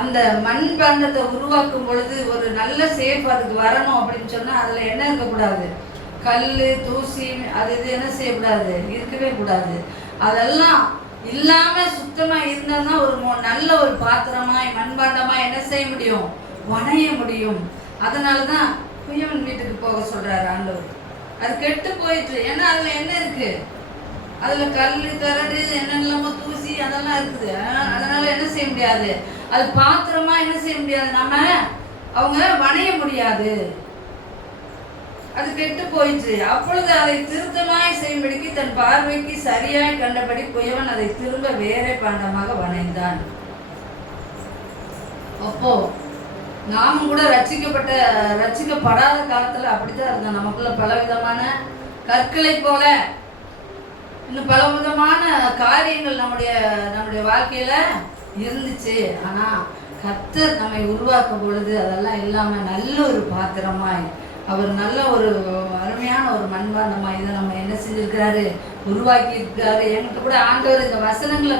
அந்த மண்பாண்டத்தை உருவாக்கும் பொழுது ஒரு நல்ல சேஃப் அதுக்கு வரணும் அப்படின்னு சொன்னால் அதில் என்ன இருக்கக்கூடாது? கல், தூசி, அது இது என்ன செய்யக்கூடாது? இருக்கவே கூடாது. அதெல்லாம் இல்லாமல் சுத்தமாக இருந்தால் தான் ஒரு நல்ல ஒரு பாத்திரமாய் மண்பாண்டமாக என்ன செய்ய முடியும்? வணைய முடியும். அதனால தான் குயவன் வீட்டுக்கு போக சொல்கிறாரு ஆண்டவர். அது கெட்டு போயிட்டு. ஏன்னா அதில் என்ன இருக்குது? அதில் கல், கரடு, என்னென்னமோ தூசி அதெல்லாம் இருக்குது. அதனால் என்ன செய்ய முடியாது? அது பாத்திரமாக என்ன செய்ய முடியாது? அவங்க வணைய முடியாது. அது கெட்டு போயிற்று. அப்பொழுது அதை திருத்தமாய் செய்யும்படிக்கு தன் பார்வைக்கு சரியாய் கண்டபடி குயவன் அதை திரும்ப வேறே பாண்டமாக வணைந்தான். அப்போ நாமும் கூட ரட்சிக்கப்படாத காலத்துல அப்படித்தான் இருந்தோம். நமக்குள்ள பலவிதமான கற்களை போல இன்னும் பலவிதமான காரியங்கள் நம்முடைய வாழ்க்கையில இருந்துச்சு. ஆனா கர்த்தர் நம்மை உருவாக்கும் பொழுது அதெல்லாம் இல்லாம நல்ல ஒரு பாத்திரமாய், அவர் நல்ல ஒரு அருமையான ஒரு மண்பாண்டமாய் இதை நம்ம என்ன செஞ்சிருக்கிறாரு? உருவாக்கி இருக்கிறாரு. என்கிட்ட கூட ஆண்டவர் இந்த வசனங்களை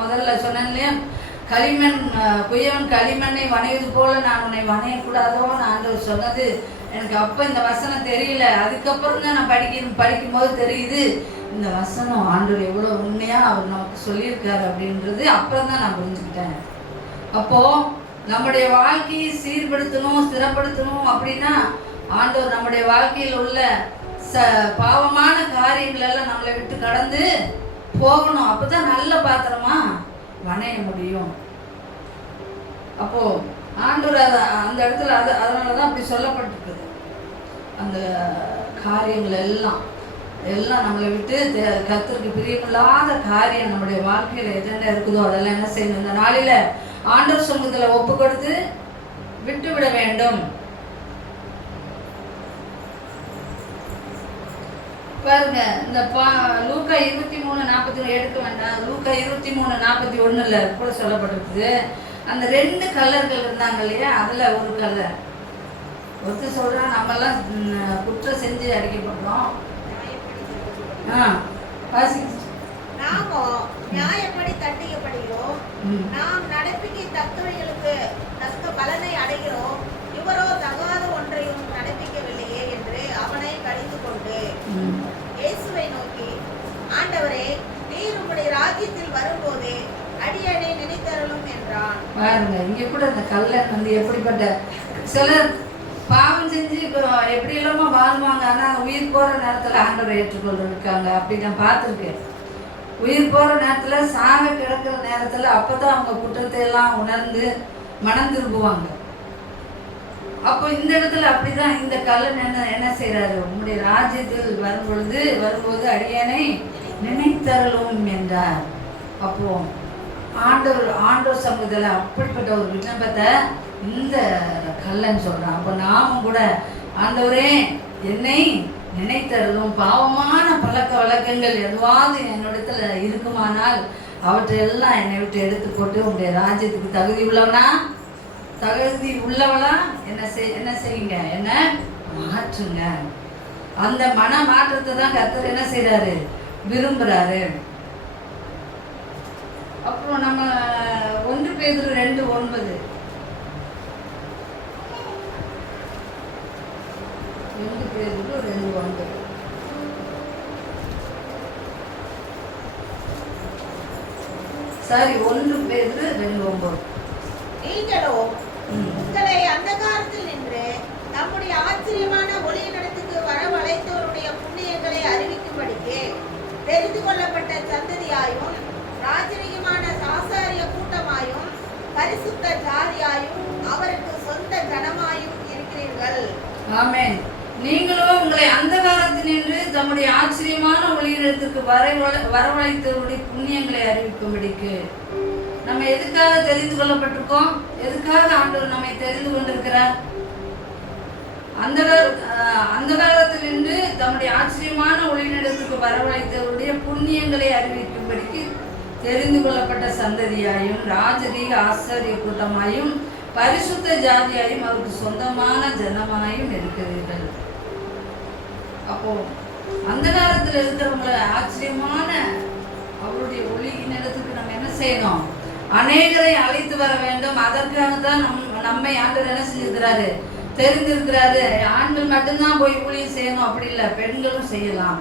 முதல்ல சொன்னேன் இல்லையா? குயவன் களிமண்ணை வணைவது போல நான் உன்னை வணையக்கூடாதோன்னு ஆண்டவர் சொன்னது எனக்கு அப்போ இந்த வசனம் தெரியல. அதுக்கப்புறம் தான் நான் படிக்கும் போது தெரியுது இந்த வசனம் ஆண்டவர் எவ்வளோ உண்மையாக அவர் நமக்கு சொல்லியிருக்காரு அப்படின்றது அப்புறம் தான் நான் புரிஞ்சுக்கிட்டேன். அப்போது நம்முடைய வாழ்க்கையை சீர்படுத்தணும், ஸ்திரப்படுத்தணும் அப்படின்னா ஆண்டவர் நம்முடைய வாழ்க்கையில் உள்ள பாவமான காரியங்கள் எல்லாம் நம்மளை விட்டு கடந்து போகணும். அப்போ தான் நல்ல பாத்திரமா வணைய முடியும். அப்போ ஆண்டவர் அந்த இடத்துல அதனால தான் அப்படி சொல்லப்பட்டிருக்குது. அந்த காரியங்கள் எல்லாம் நம்மளை விட்டு கர்த்தருக்கு பிரியமில்லாத காரியம் நம்முடைய வாழ்க்கையில் எதென்ன இருக்குதோ அதெல்லாம் என்ன செய்யணும்? இந்த நாளில் ஆண்டவர் சமூகத்தில் ஒப்பு கொடுத்து விட்டு விட வேண்டும். பாருங்க, இந்த லூக்கா 23:41 எடுக்க வேண்டாம். லூக்கா 23:41 கூட சொல்லப்பட்டிருக்குது. அந்த 2 கல்லர்கள் இருந்தாங்க இல்லையா? அதில் ஒரு கல்லர் ஒருத்தர் சொல்கிறான், நம்மெல்லாம் குற்றம் செஞ்சு அடிக்கப்பட்டோம். நாமோ நியாயப்படி தண்டிக்கப்படுகிறோம். நாம் நடப்பிக்கு தக்கவைகளுக்கு தக்க பலனை அடைகிறோம். இவரோ தகாத ஒன்றையும் நடப்பிக்கவில்லையே என்று அவனை கடிந்து கொண்டு இயேசுவை நோக்கி, ஆண்டவரே, நீர் உம்முடைய ராஜ்யத்தில் வரும்போது அடியனை நினைத்தருளும் என்றான். பாருங்க, இங்க கூட அந்த கல்லன் எப்படிப்பட்ட சிலர் பாவம் செஞ்சு எப்படி இல்லாம வாழ்வாங்க. ஆனா உயிர் போற நேரத்துல ஆண்டவரை ஏற்றுக்கொண்டு இருக்காங்க. அப்படி நான் பார்த்துருக்கேன். உயிர் போற நேரத்துல சாக கிடக்கிற நேரத்துல அப்பதான் அவங்க குற்றத்தை எல்லாம் உணர்ந்து மனம் திரும்புவாங்க. அப்போ இந்த இடத்துல அப்படிதான் இந்த கல்லன் என்ன செய்யறாரு? உங்களுடைய ராஜ்யத்தில் வரும்போது அடியனை நினைத்தருளும் என்றார். அப்போ ஆண்டவர் சமூகத்தில் அப்படிப்பட்ட ஒரு விண்ணப்பத்தை இந்த கல்லன் சொல்றான். அப்போ நாமும் கூட ஆண்டவரே என்னை நினைத்தருளும், பாவமான பழக்க வழக்கங்கள் எதுவாவது என்னிடத்துல இருக்குமானால் அவற்றையெல்லாம் என்னை விட்டு எடுத்து போட்டு உங்களுடைய ராஜ்யத்துக்கு தகுதி உள்ளவளா என்ன செய்யுங்க, என்ன மாற்றுங்க. அந்த மன மாற்றத்தை தான் கர்த்தர் என்ன செய்யறாரு? விரும்புறாரு. அப்புறம் நம்ம 1 பேதுரு 2:9 சாரி 1 பேதுரு 2:9 நீங்களோ உங்களை அந்தகாரத்தில் நின்று நம்முடைய ஆச்சரியமான ஒளியினிடத்துக்கு வரவழைத்தவருடைய புண்ணியங்களை அறிவிக்கும்படிக்கு தெரிந்து கொள்ளப்பட்ட சந்ததியாயும் ராஜரீகமான சாசாரிய கூட்டமாயும் பரிசுத்த ஜாதியாயும் அவருக்கு சொந்த ஜனமாயும் இருக்கிறீர்கள். ஆமென். நீங்களும் உங்களை அந்தகாரத்தினின்று தம்முடைய ஆச்சரியமான ஒளியிடத்திற்கு வரவழைத்தவருடைய புண்ணியங்களை அறிவிக்கும்படிக்கு. நம்ம எதுக்காக தெரிந்து கொள்ளப்பட்டிருக்கோம்? எதுக்காக ஆண்டவர் நம்மை தெரிந்து கொண்டிருக்கிறார்? அந்த காலத்திலிருந்து தம்முடைய ஆச்சரியமான ஒளியிடத்துக்கு வரவழைத்தவருடைய புண்ணியங்களை அறிவிக்கும்படிக்கு தெரிந்து கொள்ளப்பட்ட சந்ததியாயும் ராஜரீக ஆசாரிய கூட்டமாயும் பரிசுத்த ஜாதியாயும் அவருக்கு சொந்தமான ஜனமாயும் இருக்கிறீர்கள். அப்போ அந்த காலத்தில் இருக்கிறவங்களை ஆச்சரியமான அவருடைய ஒளியின் இடத்துக்கு நம்ம என்ன செய்யணும்? அநேகரை அழைத்து வர வேண்டும். அதற்காக தான் நம்மை ஆண்டவர் என்ன செஞ்சிருக்கிறாரு? தெரிந்திருக்கிறாரு. ஆண்கள் மட்டும்தான் போய் ஊழியம் செய்யணும் அப்படி இல்லை, பெண்களும் செய்யலாம்.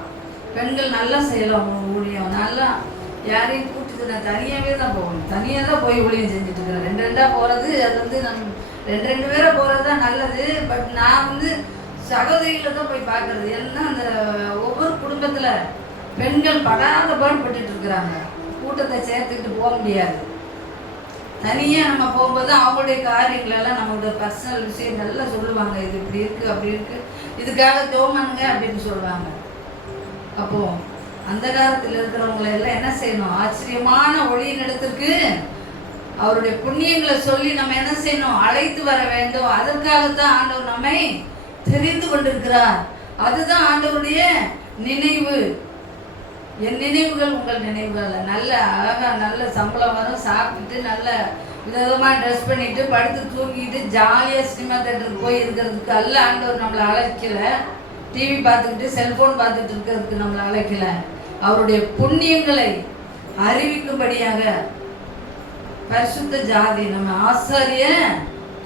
பெண்கள் நல்லா செய்யலாம் ஊழியம். நல்லா யாரையும் கூட்டிட்டு நான் தனியாகவே தான் போகணும். தனியாக தான் போய் ஊழியம் செஞ்சுட்டு இருக்கிறேன். 2 போகிறது, அது நம்ம 2 பேரை போகிறது தான் நல்லது. பட் நான் சகோதரிகளை தான் போய் பார்க்கறது. ஏன்னா அந்த ஒவ்வொரு குடும்பத்தில் பெண்கள் படாத பாடுபட்டு இருக்கிறாங்க. கூட்டத்தை சேர்த்துக்கிட்டு போக முடியாது. தனியாக நம்ம போகும்போது அவங்களுடைய காரியங்களெல்லாம் நம்மளோட பர்சனல் விஷயம் நல்லா சொல்லுவாங்க. இது இப்படி இருக்குது, அப்படி இருக்குது, இதுக்காக தோமனுங்க அப்படின்னு சொல்லுவாங்க. அப்போது அந்த காலத்தில் இருக்கிறவங்களை எல்லாம் என்ன செய்யணும்? ஆச்சரியமான ஒளியின் இடத்திற்கு அவருடைய புண்ணியங்களை சொல்லி நம்ம என்ன செய்யணும்? அழைத்து வர வேண்டும். அதற்காகத்தான் ஆண்டவர் நம்மை தெரிந்து கொண்டிருக்கிறார். அதுதான் ஆண்டவருடைய நினைவு. என் நினைவுகள் உங்கள் நினைவுகள். நல்ல அழகாக நல்ல சம்பளம் வரும், சாப்பிட்டுட்டு நல்ல விதமாக ட்ரெஸ் பண்ணிட்டு படுத்து தூங்கிட்டு ஜாலியாக சினிமா தேட்டருக்கு போய் இருக்கிறதுக்கு அல்ல ஆண்டவர் நம்மளை அழைக்கலை. டிவி பார்த்துக்கிட்டு செல்ஃபோன் பார்த்துட்டு இருக்கிறதுக்கு நம்மளை அழைக்கலை. அவருடைய புண்ணியங்களை அறிவிக்கும்படியாக பரிசுத்த ஜாதி நம்ம ஆசாரிய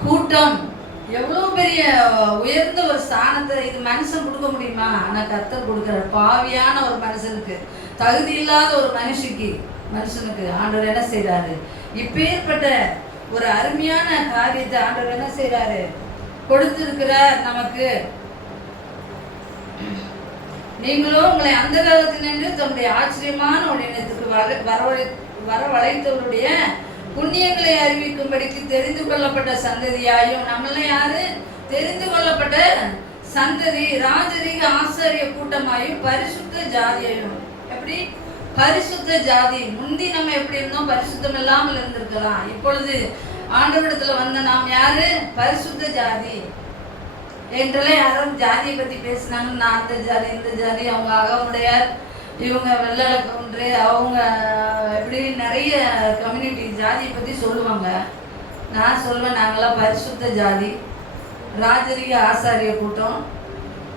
கூட்டம். எவ்வளோ பெரிய உயர்ந்த ஒரு ஸ்தானத்தை இது மனுஷன் கொடுக்க முடியுமா? ஆனால் கர்த்தர் கொடுக்குறார். பாவியான ஒரு மனுஷனுக்கு, தகுதி இல்லாத ஒரு மனுஷனுக்கு ஆண்டவர் என்ன செய்கிறாரு? இப்பேற்பட்ட ஒரு அருமையான காரியத்தை ஆண்டவர் என்ன செய்கிறாரு? கொடுத்திருக்கிறார் நமக்கு. நீங்களோ உங்களை அந்த காலத்தினின்று தன்னுடைய ஆச்சரியமான ஒளியினத்துக்கு வரவழைத்தவருடைய புண்ணியங்களை அறிவிக்கும்படிக்கு தெரிந்து கொள்ளப்பட்ட சந்ததியாயும். நம்மள யாரு? தெரிந்து கொள்ளப்பட்ட சந்ததி, ராஜரீக ஆசாரிய கூட்டமாயும் பரிசுத்த ஜாதியாயும். எப்படி? பரிசுத்த ஜாதி. முந்தி நம்ம எப்படி இருந்தோம்? பரிசுத்தம் இல்லாமல் இருந்திருக்கலாம். இப்பொழுது ஆண்டவரிடத்துல வந்த நாம் யாரு? பரிசுத்த ஜாதி. என்றெல்லாம் யாரும் ஜாதியை பற்றி பேசினாங்க. நான் அந்த ஜாதி, இந்த ஜாதி, அவங்க அகமுடையார், இவங்க வெள்ளை கவுண்டரு, அவங்க இப்படி நிறைய கம்யூனிட்டி ஜாதியை பற்றி சொல்லுவாங்க. நான் சொல்லுவேன், நாங்களாம் பரிசுத்த ஜாதி, ராஜரீக ஆசாரிய கூட்டம்,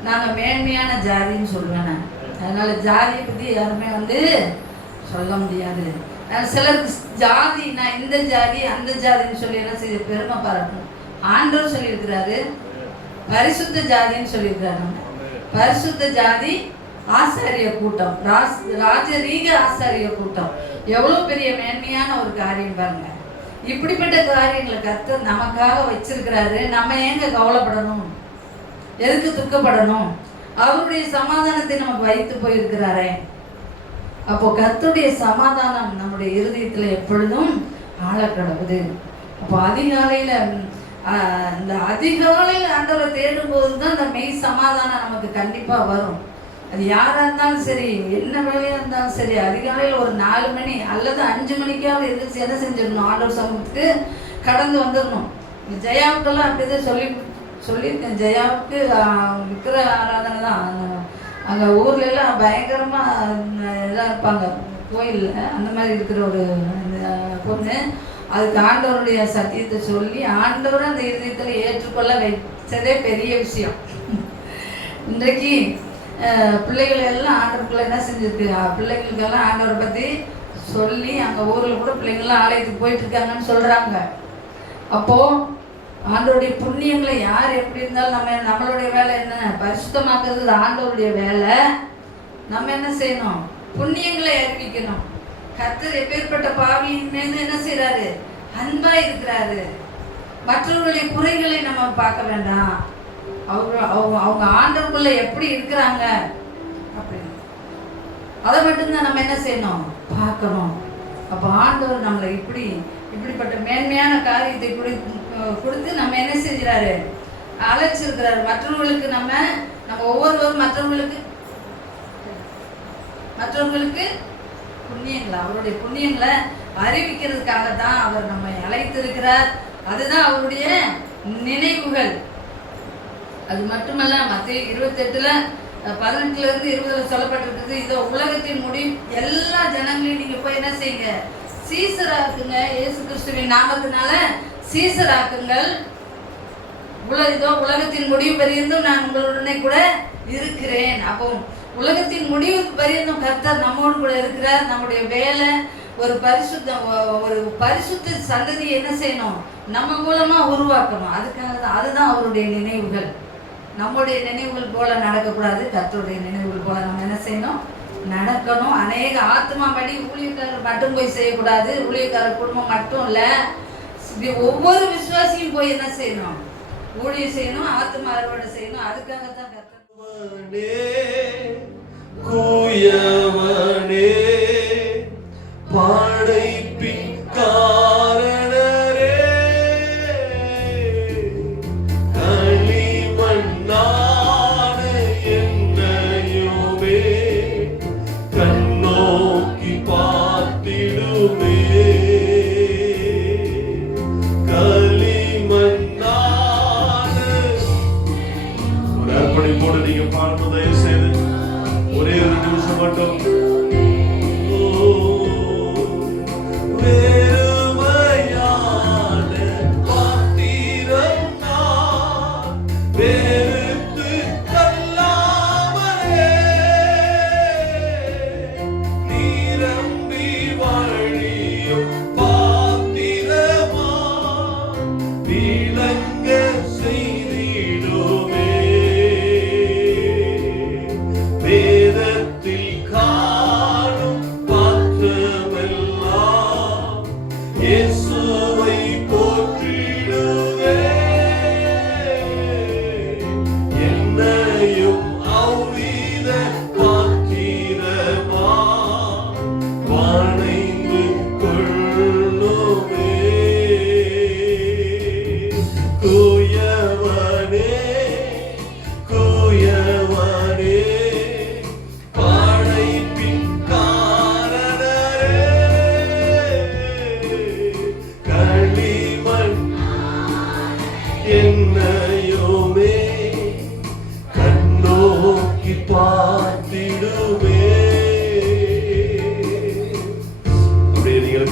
நாங்கள் மேன்மையான ஜாதின்னு சொல்லுவேன் நான். அதனால் ஜாதியை பற்றி யாருமே சொல்ல முடியாது. சிலருக்கு ஜாதி, நான் இந்த ஜாதி அந்த ஜாதின்னு சொல்லி என்ன செய்ய பெருமை பாராட்டணும். ஆண்டவர் சொல்லியிருக்கிறாரு பரிசுத்த ஜாதின்னு சொல்லியிருக்கிறாரு. பரிசுத்த ஜாதி ஆசாரிய கூட்டம், ராஜரீக ஆசாரிய கூட்டம். எவ்வளோ பெரிய மேன்மையான ஒரு காரியம் பாருங்க. இப்படிப்பட்ட காரியங்களை கர்த்தர் நமக்காக வச்சிருக்கிறாரு. நம்ம ஏங்க கவலைப்படணும்? எதுக்கு துக்கப்படணும்? அவருடைய சமாதானத்தை நமக்கு வைத்து போயிருக்கிறாரே. அப்போ கர்த்தருடைய சமாதானம் நம்முடைய இருதயத்தில் எப்பொழுதும் ஆழக்கடவுது. அப்போ இந்த அதிகாலையில் ஆண்டவரை தேடும் போது தான் இந்த மெய் சமாதானம் நமக்கு கண்டிப்பாக வரும். அது யாராக இருந்தாலும் சரி, என்ன வேலையாக இருந்தாலும் சரி, அதிகாலையில் ஒரு 4 மணி அல்லது 5 மணிக்காவது எதிர்த்து என்ன செஞ்சிடணும்? ஆண்டவர் சமூகத்துக்கு கடந்து வந்துடணும். ஜெயாவுக்கெல்லாம் அப்படிதான் சொல்லியிருக்கேன். ஜெயாவுக்கு விக்கிர ஆராதனை தான். அங்கே ஊர்லெல்லாம் பயங்கரமாக இதாக இருப்பாங்க கோயிலில். அந்த மாதிரி இருக்கிற ஒரு பொண்ணு. அதுக்கு ஆண்டவருடைய சத்தியத்தை சொல்லி ஆண்டவரை அந்த இதயத்தில் ஏற்றுக்கொள்ள வைச்சதே பெரிய விஷயம். இன்றைக்கு பிள்ளைகள் எல்லாம் ஆண்டவருக்குள்ள என்ன செஞ்சிருக்கு? பிள்ளைங்களுக்கெல்லாம் ஆண்டவரை பற்றி சொல்லி அங்கே ஊரில் கூட பிள்ளைங்கள்லாம் ஆலயத்துக்கு போயிட்டுருக்காங்கன்னு சொல்கிறாங்க. அப்போது ஆண்டவருடைய புண்ணியங்களை யார் எப்படி இருந்தாலும் நம்மளுடைய வேலை என்ன? பரிசுத்தமாக்குறது ஆண்டவருடைய வேலை. நம்ம என்ன செய்யணும்? புண்ணியங்களை அறிவிக்கணும். கர்த்தர் எப்பேற்பட்ட பாவியின் மீது என்ன செய்கிறாரு? அன்பா இருக்கிறாரு. மற்றவர்களுடைய குறைகளை நம்ம பார்க்க வேண்டாம். அவங்க ஆண்டவருக்குள்ள எப்படி இருக்கிறாங்க அப்படின்னு அதை மட்டும்தான் நம்ம என்ன செய்யணும்? பார்க்கணும். அப்போ ஆண்டவர் நம்மளை இப்படிப்பட்ட மேன்மையான காரியத்தை கொடுத்து நம்ம என்ன செஞ்சுறாரு? அழைச்சிருக்கிறாரு. மற்றவங்களுக்கு நம்ம ஒவ்வொருவரும் மற்றவங்களுக்கு புண்ணியங்களை, அவருடைய புண்ணியங்களை அறிவிக்கிறதுக்காக தான் அவர் நம்மை அழைத்திருக்கிறார். அதுதான் அவருடைய நினைவுகள். அது மட்டுமல்ல, மத்திய 28:18-20 சொல்லப்பட்டிருக்குது. இதோ உலகத்தின் முடிவு எல்லா ஜனங்களையும் நீங்க போய் என்ன செய்யுங்க? சீசராக்குங்க. இயேசு கிறிஸ்துவின் நாமத்தினால சீசராக்குங்கள். இதோ உலகத்தின் முடிவு பெரியதும் நான் உங்களுடனே கூட இருக்கிறேன். அப்போ உலகத்தின் முடிவுக்கு பரியந்தம் கர்த்தர் நம்மோடு கூட இருக்கிறார். நம்முடைய வேலை ஒரு பரிசுத்த சந்ததியை என்ன செய்யணும், நம்ம மூலமா உருவாக்கணும். அதுக்காக தான், அதுதான் அவருடைய நினைவுகள். நம்முடைய நினைவுகள் போல நடக்கக்கூடாது, கர்த்தருடைய நினைவுகள் போல நம்ம என்ன செய்யணும், நடக்கணும். அநேக ஆத்மா படி ஊழியக்காரர் மட்டும் போய் செய்யக்கூடாது. ஊழியக்காரர் குடும்பம் மட்டும் இல்லை, ஒவ்வொரு விசுவாசியும் போய் என்ன செய்யணும், ஊழியம் செய்யணும், ஆத்மா அறுவடை செய்யணும். அதுக்காக தான் கர்த்தர் கூயவனே படைப்பின் காரணரே களிமண்ணான என்னையுமே கண்ணோக்கி பார்த்திடுமே களிமண்ணான ஒரு அர்ப்பணிப்போடு நீங்க பாடணும். தயவு செய்து ஒரே ஒரு நிமிஷம் மட்டும்.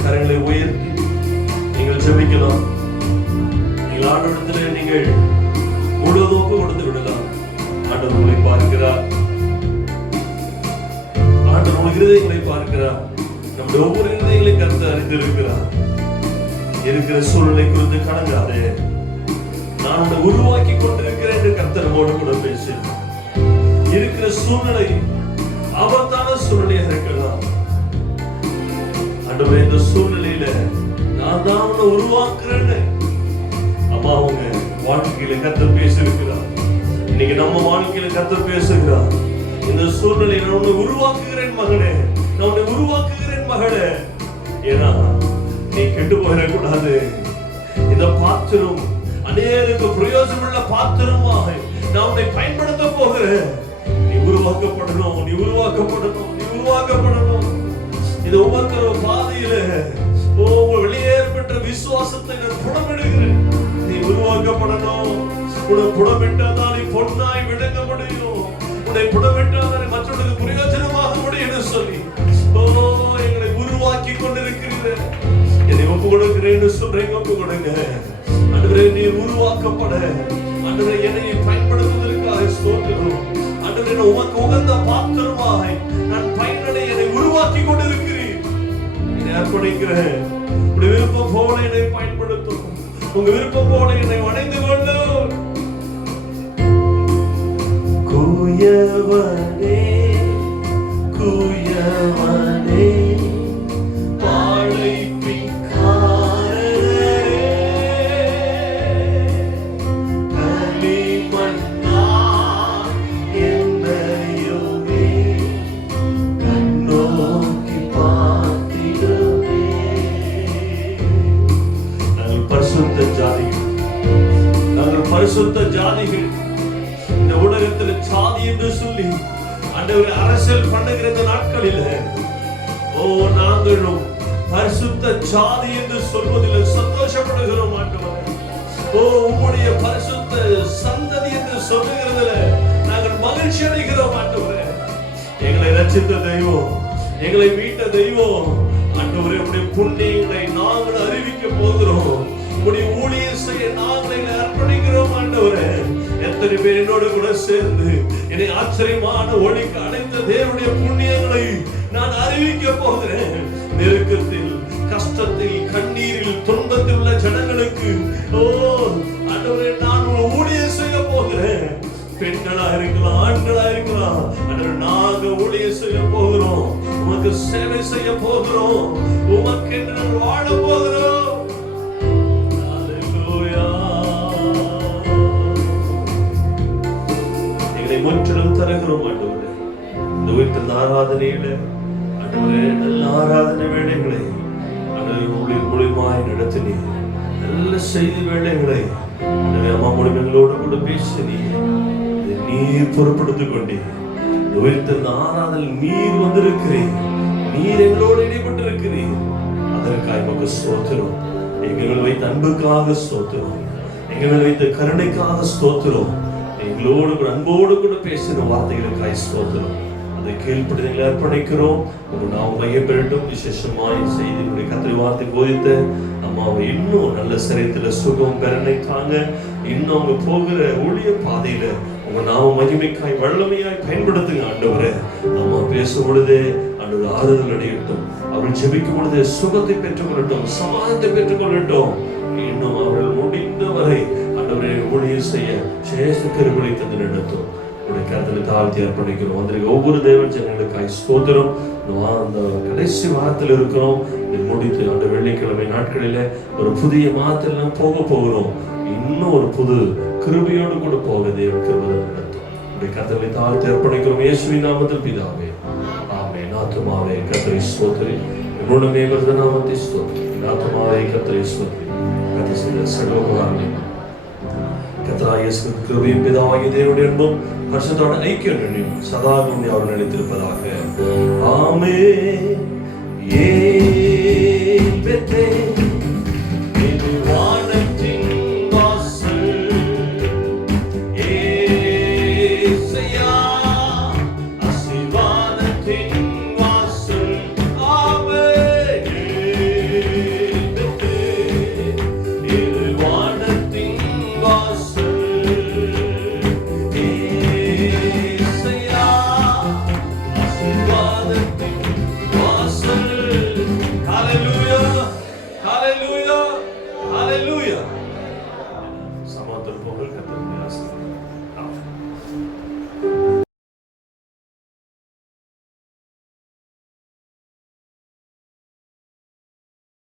கரங்களை உயர்த்தி நீங்கள் ஜெபிக்கலாம். நீங்கள் ஆண்டவரிடத்திலே நீங்கள் முழுவதும் ஒப்பு கொடுத்து விடலாம். ஆண்டவர் உங்களை பார்க்கிறார், ஆண்டவர் உங்கள் இருதயங்களை பார்க்கிறார். நம்முடைய ஒவ்வொரு இருதயங்களையும் கர்த்தர் அறிந்திருக்கிறார். இருக்கிற சூழ்நிலை குறித்து கலங்காதே, நான் உன்னை உருவாக்கி கொண்டிருக்கிறேன் என்று கர்த்தர் நம்மோடு கூட பேசுகிறார். இருக்கிற சூழ்நிலை ஆபத்தான சூழ்நிலையாக இருக்கலாம். ஆண்டவரே, இந்த சூழ்நிலையில நான் தான் உன்னை உருவாக்குறேன்னு அம்மா அவங்க வாழ்க்கையில கர்த்தர் பேசியிருக்கிறார். இன்னைக்கு நம்ம வாழ்க்கையில கர்த்தர் பேசுகிறார். இந்த சூழ்நிலையில நான் உன்னை உருவாக்குகிறேன் மகனே, நான் உன்னை உருவாக்குகிறேன் மகளே. ஏன்னா நீ கெட்டு போயிடக்கூடாது. இந்த பாத்திரம் அநேருக்கு பிரயோஜனமுள்ள பாத்திரமாக நான் உன்னை பயன்படுத்த போகிறேன். நீ உருவாக்கப்படணும், நீ உருவாக்கப்படணும், நீ உருவாக்கப்படணும். இந்த உபத்திரவ பாதையில வெளியேற்பட்ட விசுவாசத்தை நான் புடமிடுகிறேன். நீ உருவாக்கப்படணும். உன்னை புடமிட்டாதான் நீ பொன்னாய் விளங்க முடியும். உன்னை புடமிட்டாதான் மற்றவர்களுக்கு பிரயோஜனமாக முடியும் சொல்லி எங்களை உருவாக்கி கொண்டிருக்கிறீர்கள். என்னை ஒப்பு கொடுக்கிறேன்னு சொல்றீங்க, ஒப்பு கொடுங்க. ஆண்டவரே, நீ உருவாக்கப்பட ஆண்டவரே என்னை பயன்படுத்துவதற்காக ஸ்தோத்திரம். ஆண்டவரே, உமக்கு உகந்த பாத்திரமாக நான் பயனடைய என்னை உருவாக்கி கொண்டிருக்கிறேன். என்னை அர்ப்பணிக்கிறேன். உங்க விருப்பம் போல என்னை பயன்படுத்தும். உங்க விருப்பம் போல என்னை அணைந்து கொண்டு கூயவனே கூயவனே பரிசுத்த ஜாதிகள். இந்த உலகத்தில் சாதி என்று சொல்லி ஆண்டவரே அரசியல் பண்ணுகிற இந்த நாட்களில் நாங்களும் பரிசுத்த ஜாதி என்று சொல்வதில் சந்தோஷப்படுகிறோம் ஆண்டவரே. உம்முடைய பரிசுத்த சந்ததி என்று சொல்லுகிறதுல நாங்கள் மகிழ்ச்சி அடைகிறோம் ஆண்டவரே. எங்களை ரட்சித்த தெய்வம், எங்களை மீட்ட தெய்வம் ஆண்டவரே, உம்முடைய புண்ணியங்களை நாங்கள் அறிவிக்க போகிறோம். உம்முடைய ஊழியம் செய்ய நாங்கள் அர்ப்பணிக்கிறோம் ஆண்டவரே. எத்தனை பேர் என்னோடு கூட சேர்ந்து என்னை ஆச்சரியமான ஒளிக்கு அடைந்து செய்த தேவனுடைய புண்ணியங்களை நான் அறிவிக்க போகிறேன். நெருக்கத்தில், கஷ்டத்தில், கண்ணீரில், துன்பத்தில் உள்ள ஜனங்களுக்கு ஆண்டவரே நான் ஊழியம் செய்ய போகிறேன். பெண்களா இருக்கலாம், ஆண்களா இருக்கலாம், நாங்க ஊழியம் செய்ய போகிறோம். உமக்கு சேவை செய்ய போகிறோம். உமக்கு என்று நாங்கள் வாழ போகிறோம். எங்களை முற்றிலும் தருகிறோம் ஆண்டவரே. இந்த உயிர்த்த ஆராதனையில ஆண்டவரே நல்ல ஆராதனை வேலைகளை மூலியமாய் நடத்தினீர். நல்ல செய்தி வேலைகளை அம்மா மூலியங்களோடு கூட பேசினீர். நீர் பொறுப்படுத்திக் கொண்டீர். உயிர்த்த ஆராதனை நீர் வந்திருக்கிறீர். நீர் எங்களோடு இடைப்பட்டிருக்கிறீர். அதற்காக நமக்கு ஸ்தோத்திரம். எங்கள் வைத்த அன்புக்காக ஸ்தோத்திரம். எங்கள் வைத்த கருணைக்காக ஸ்தோத்திரம். எங்களோடு அன்போடு கூட பேசின வார்த்தைகளுக்காக ஸ்தோத்திரம். அதை கீழ்ப்படுதலை அர்ப்பணிக்கிறோம். ஒரு நாம் மையப்பெறட்டும். விசேஷமாய் செய்திகளுடைய கத்திரி வார்த்தை போதித்த அம்மாவை இன்னும் நல்ல சரீரத்துல சுகம் பெறனைக்காங்க இன்னும் அவங்க போகிற ஊழிய பாதையில உங்க நாம மகிமைக்காய் வல்லமையாய் பயன்படுத்துங்க ஆண்டவரே. அம்மா பேசும் பொழுதே ஆண்டவர் ஆறுதல் அடையட்டும். அவள் ஜெபிக்கும் பொழுது சுகத்தை பெற்றுக்கொள்ளட்டும், சமாதானத்தை பெற்றுக்கொள்ளட்டும். இன்னும் அவர்கள் முடிந்தவரை ஆண்டவரை ஊழியம் செய்ய சேஷ கருவிலை தந்து நடத்தும். உடைய கருத்துல தாழ்த்தி அர்ப்பணிக்கிறோம். வந்திருக்க ஒவ்வொரு தேவன் ஜனங்களுக்காய் ஸ்தோத்திரம். அந்த கடைசி வாரத்தில் இருக்கிறோம். இது முடித்து அந்த வெள்ளிக்கிழமை நாட்களில ஒரு புதிய மாதத்தில் போக போகிறோம். இன்னும் ஒரு புது கிருபையோடு கூட போக தேவன் கிருபை நடத்தும். உடைய கருத்துல தாழ்த்தி அர்ப்பணிக்கிறோம். இயேசுவின் நாமத்தில் பிதாவே ஆமென். ஆத்துமாவே கர்த்தரை ஸ்தோத்திரி. என்னுடனே வருத நாமத்தை ஸ்தோத்திரி. ஆத்துமாவே கர்த்தரை ஸ்தோத்திரி. கர்த்தர் செய்த சகல உபகாரங்களையும் கர்த்தராகிய இயேசு கிருபையும் பிதாவாகிய தேவனுடைய அன்பும் பரிசுத்தோட ஐக்கியம் சதாகவும் அவர் நினைத்திருப்பதாக. ஆமென்.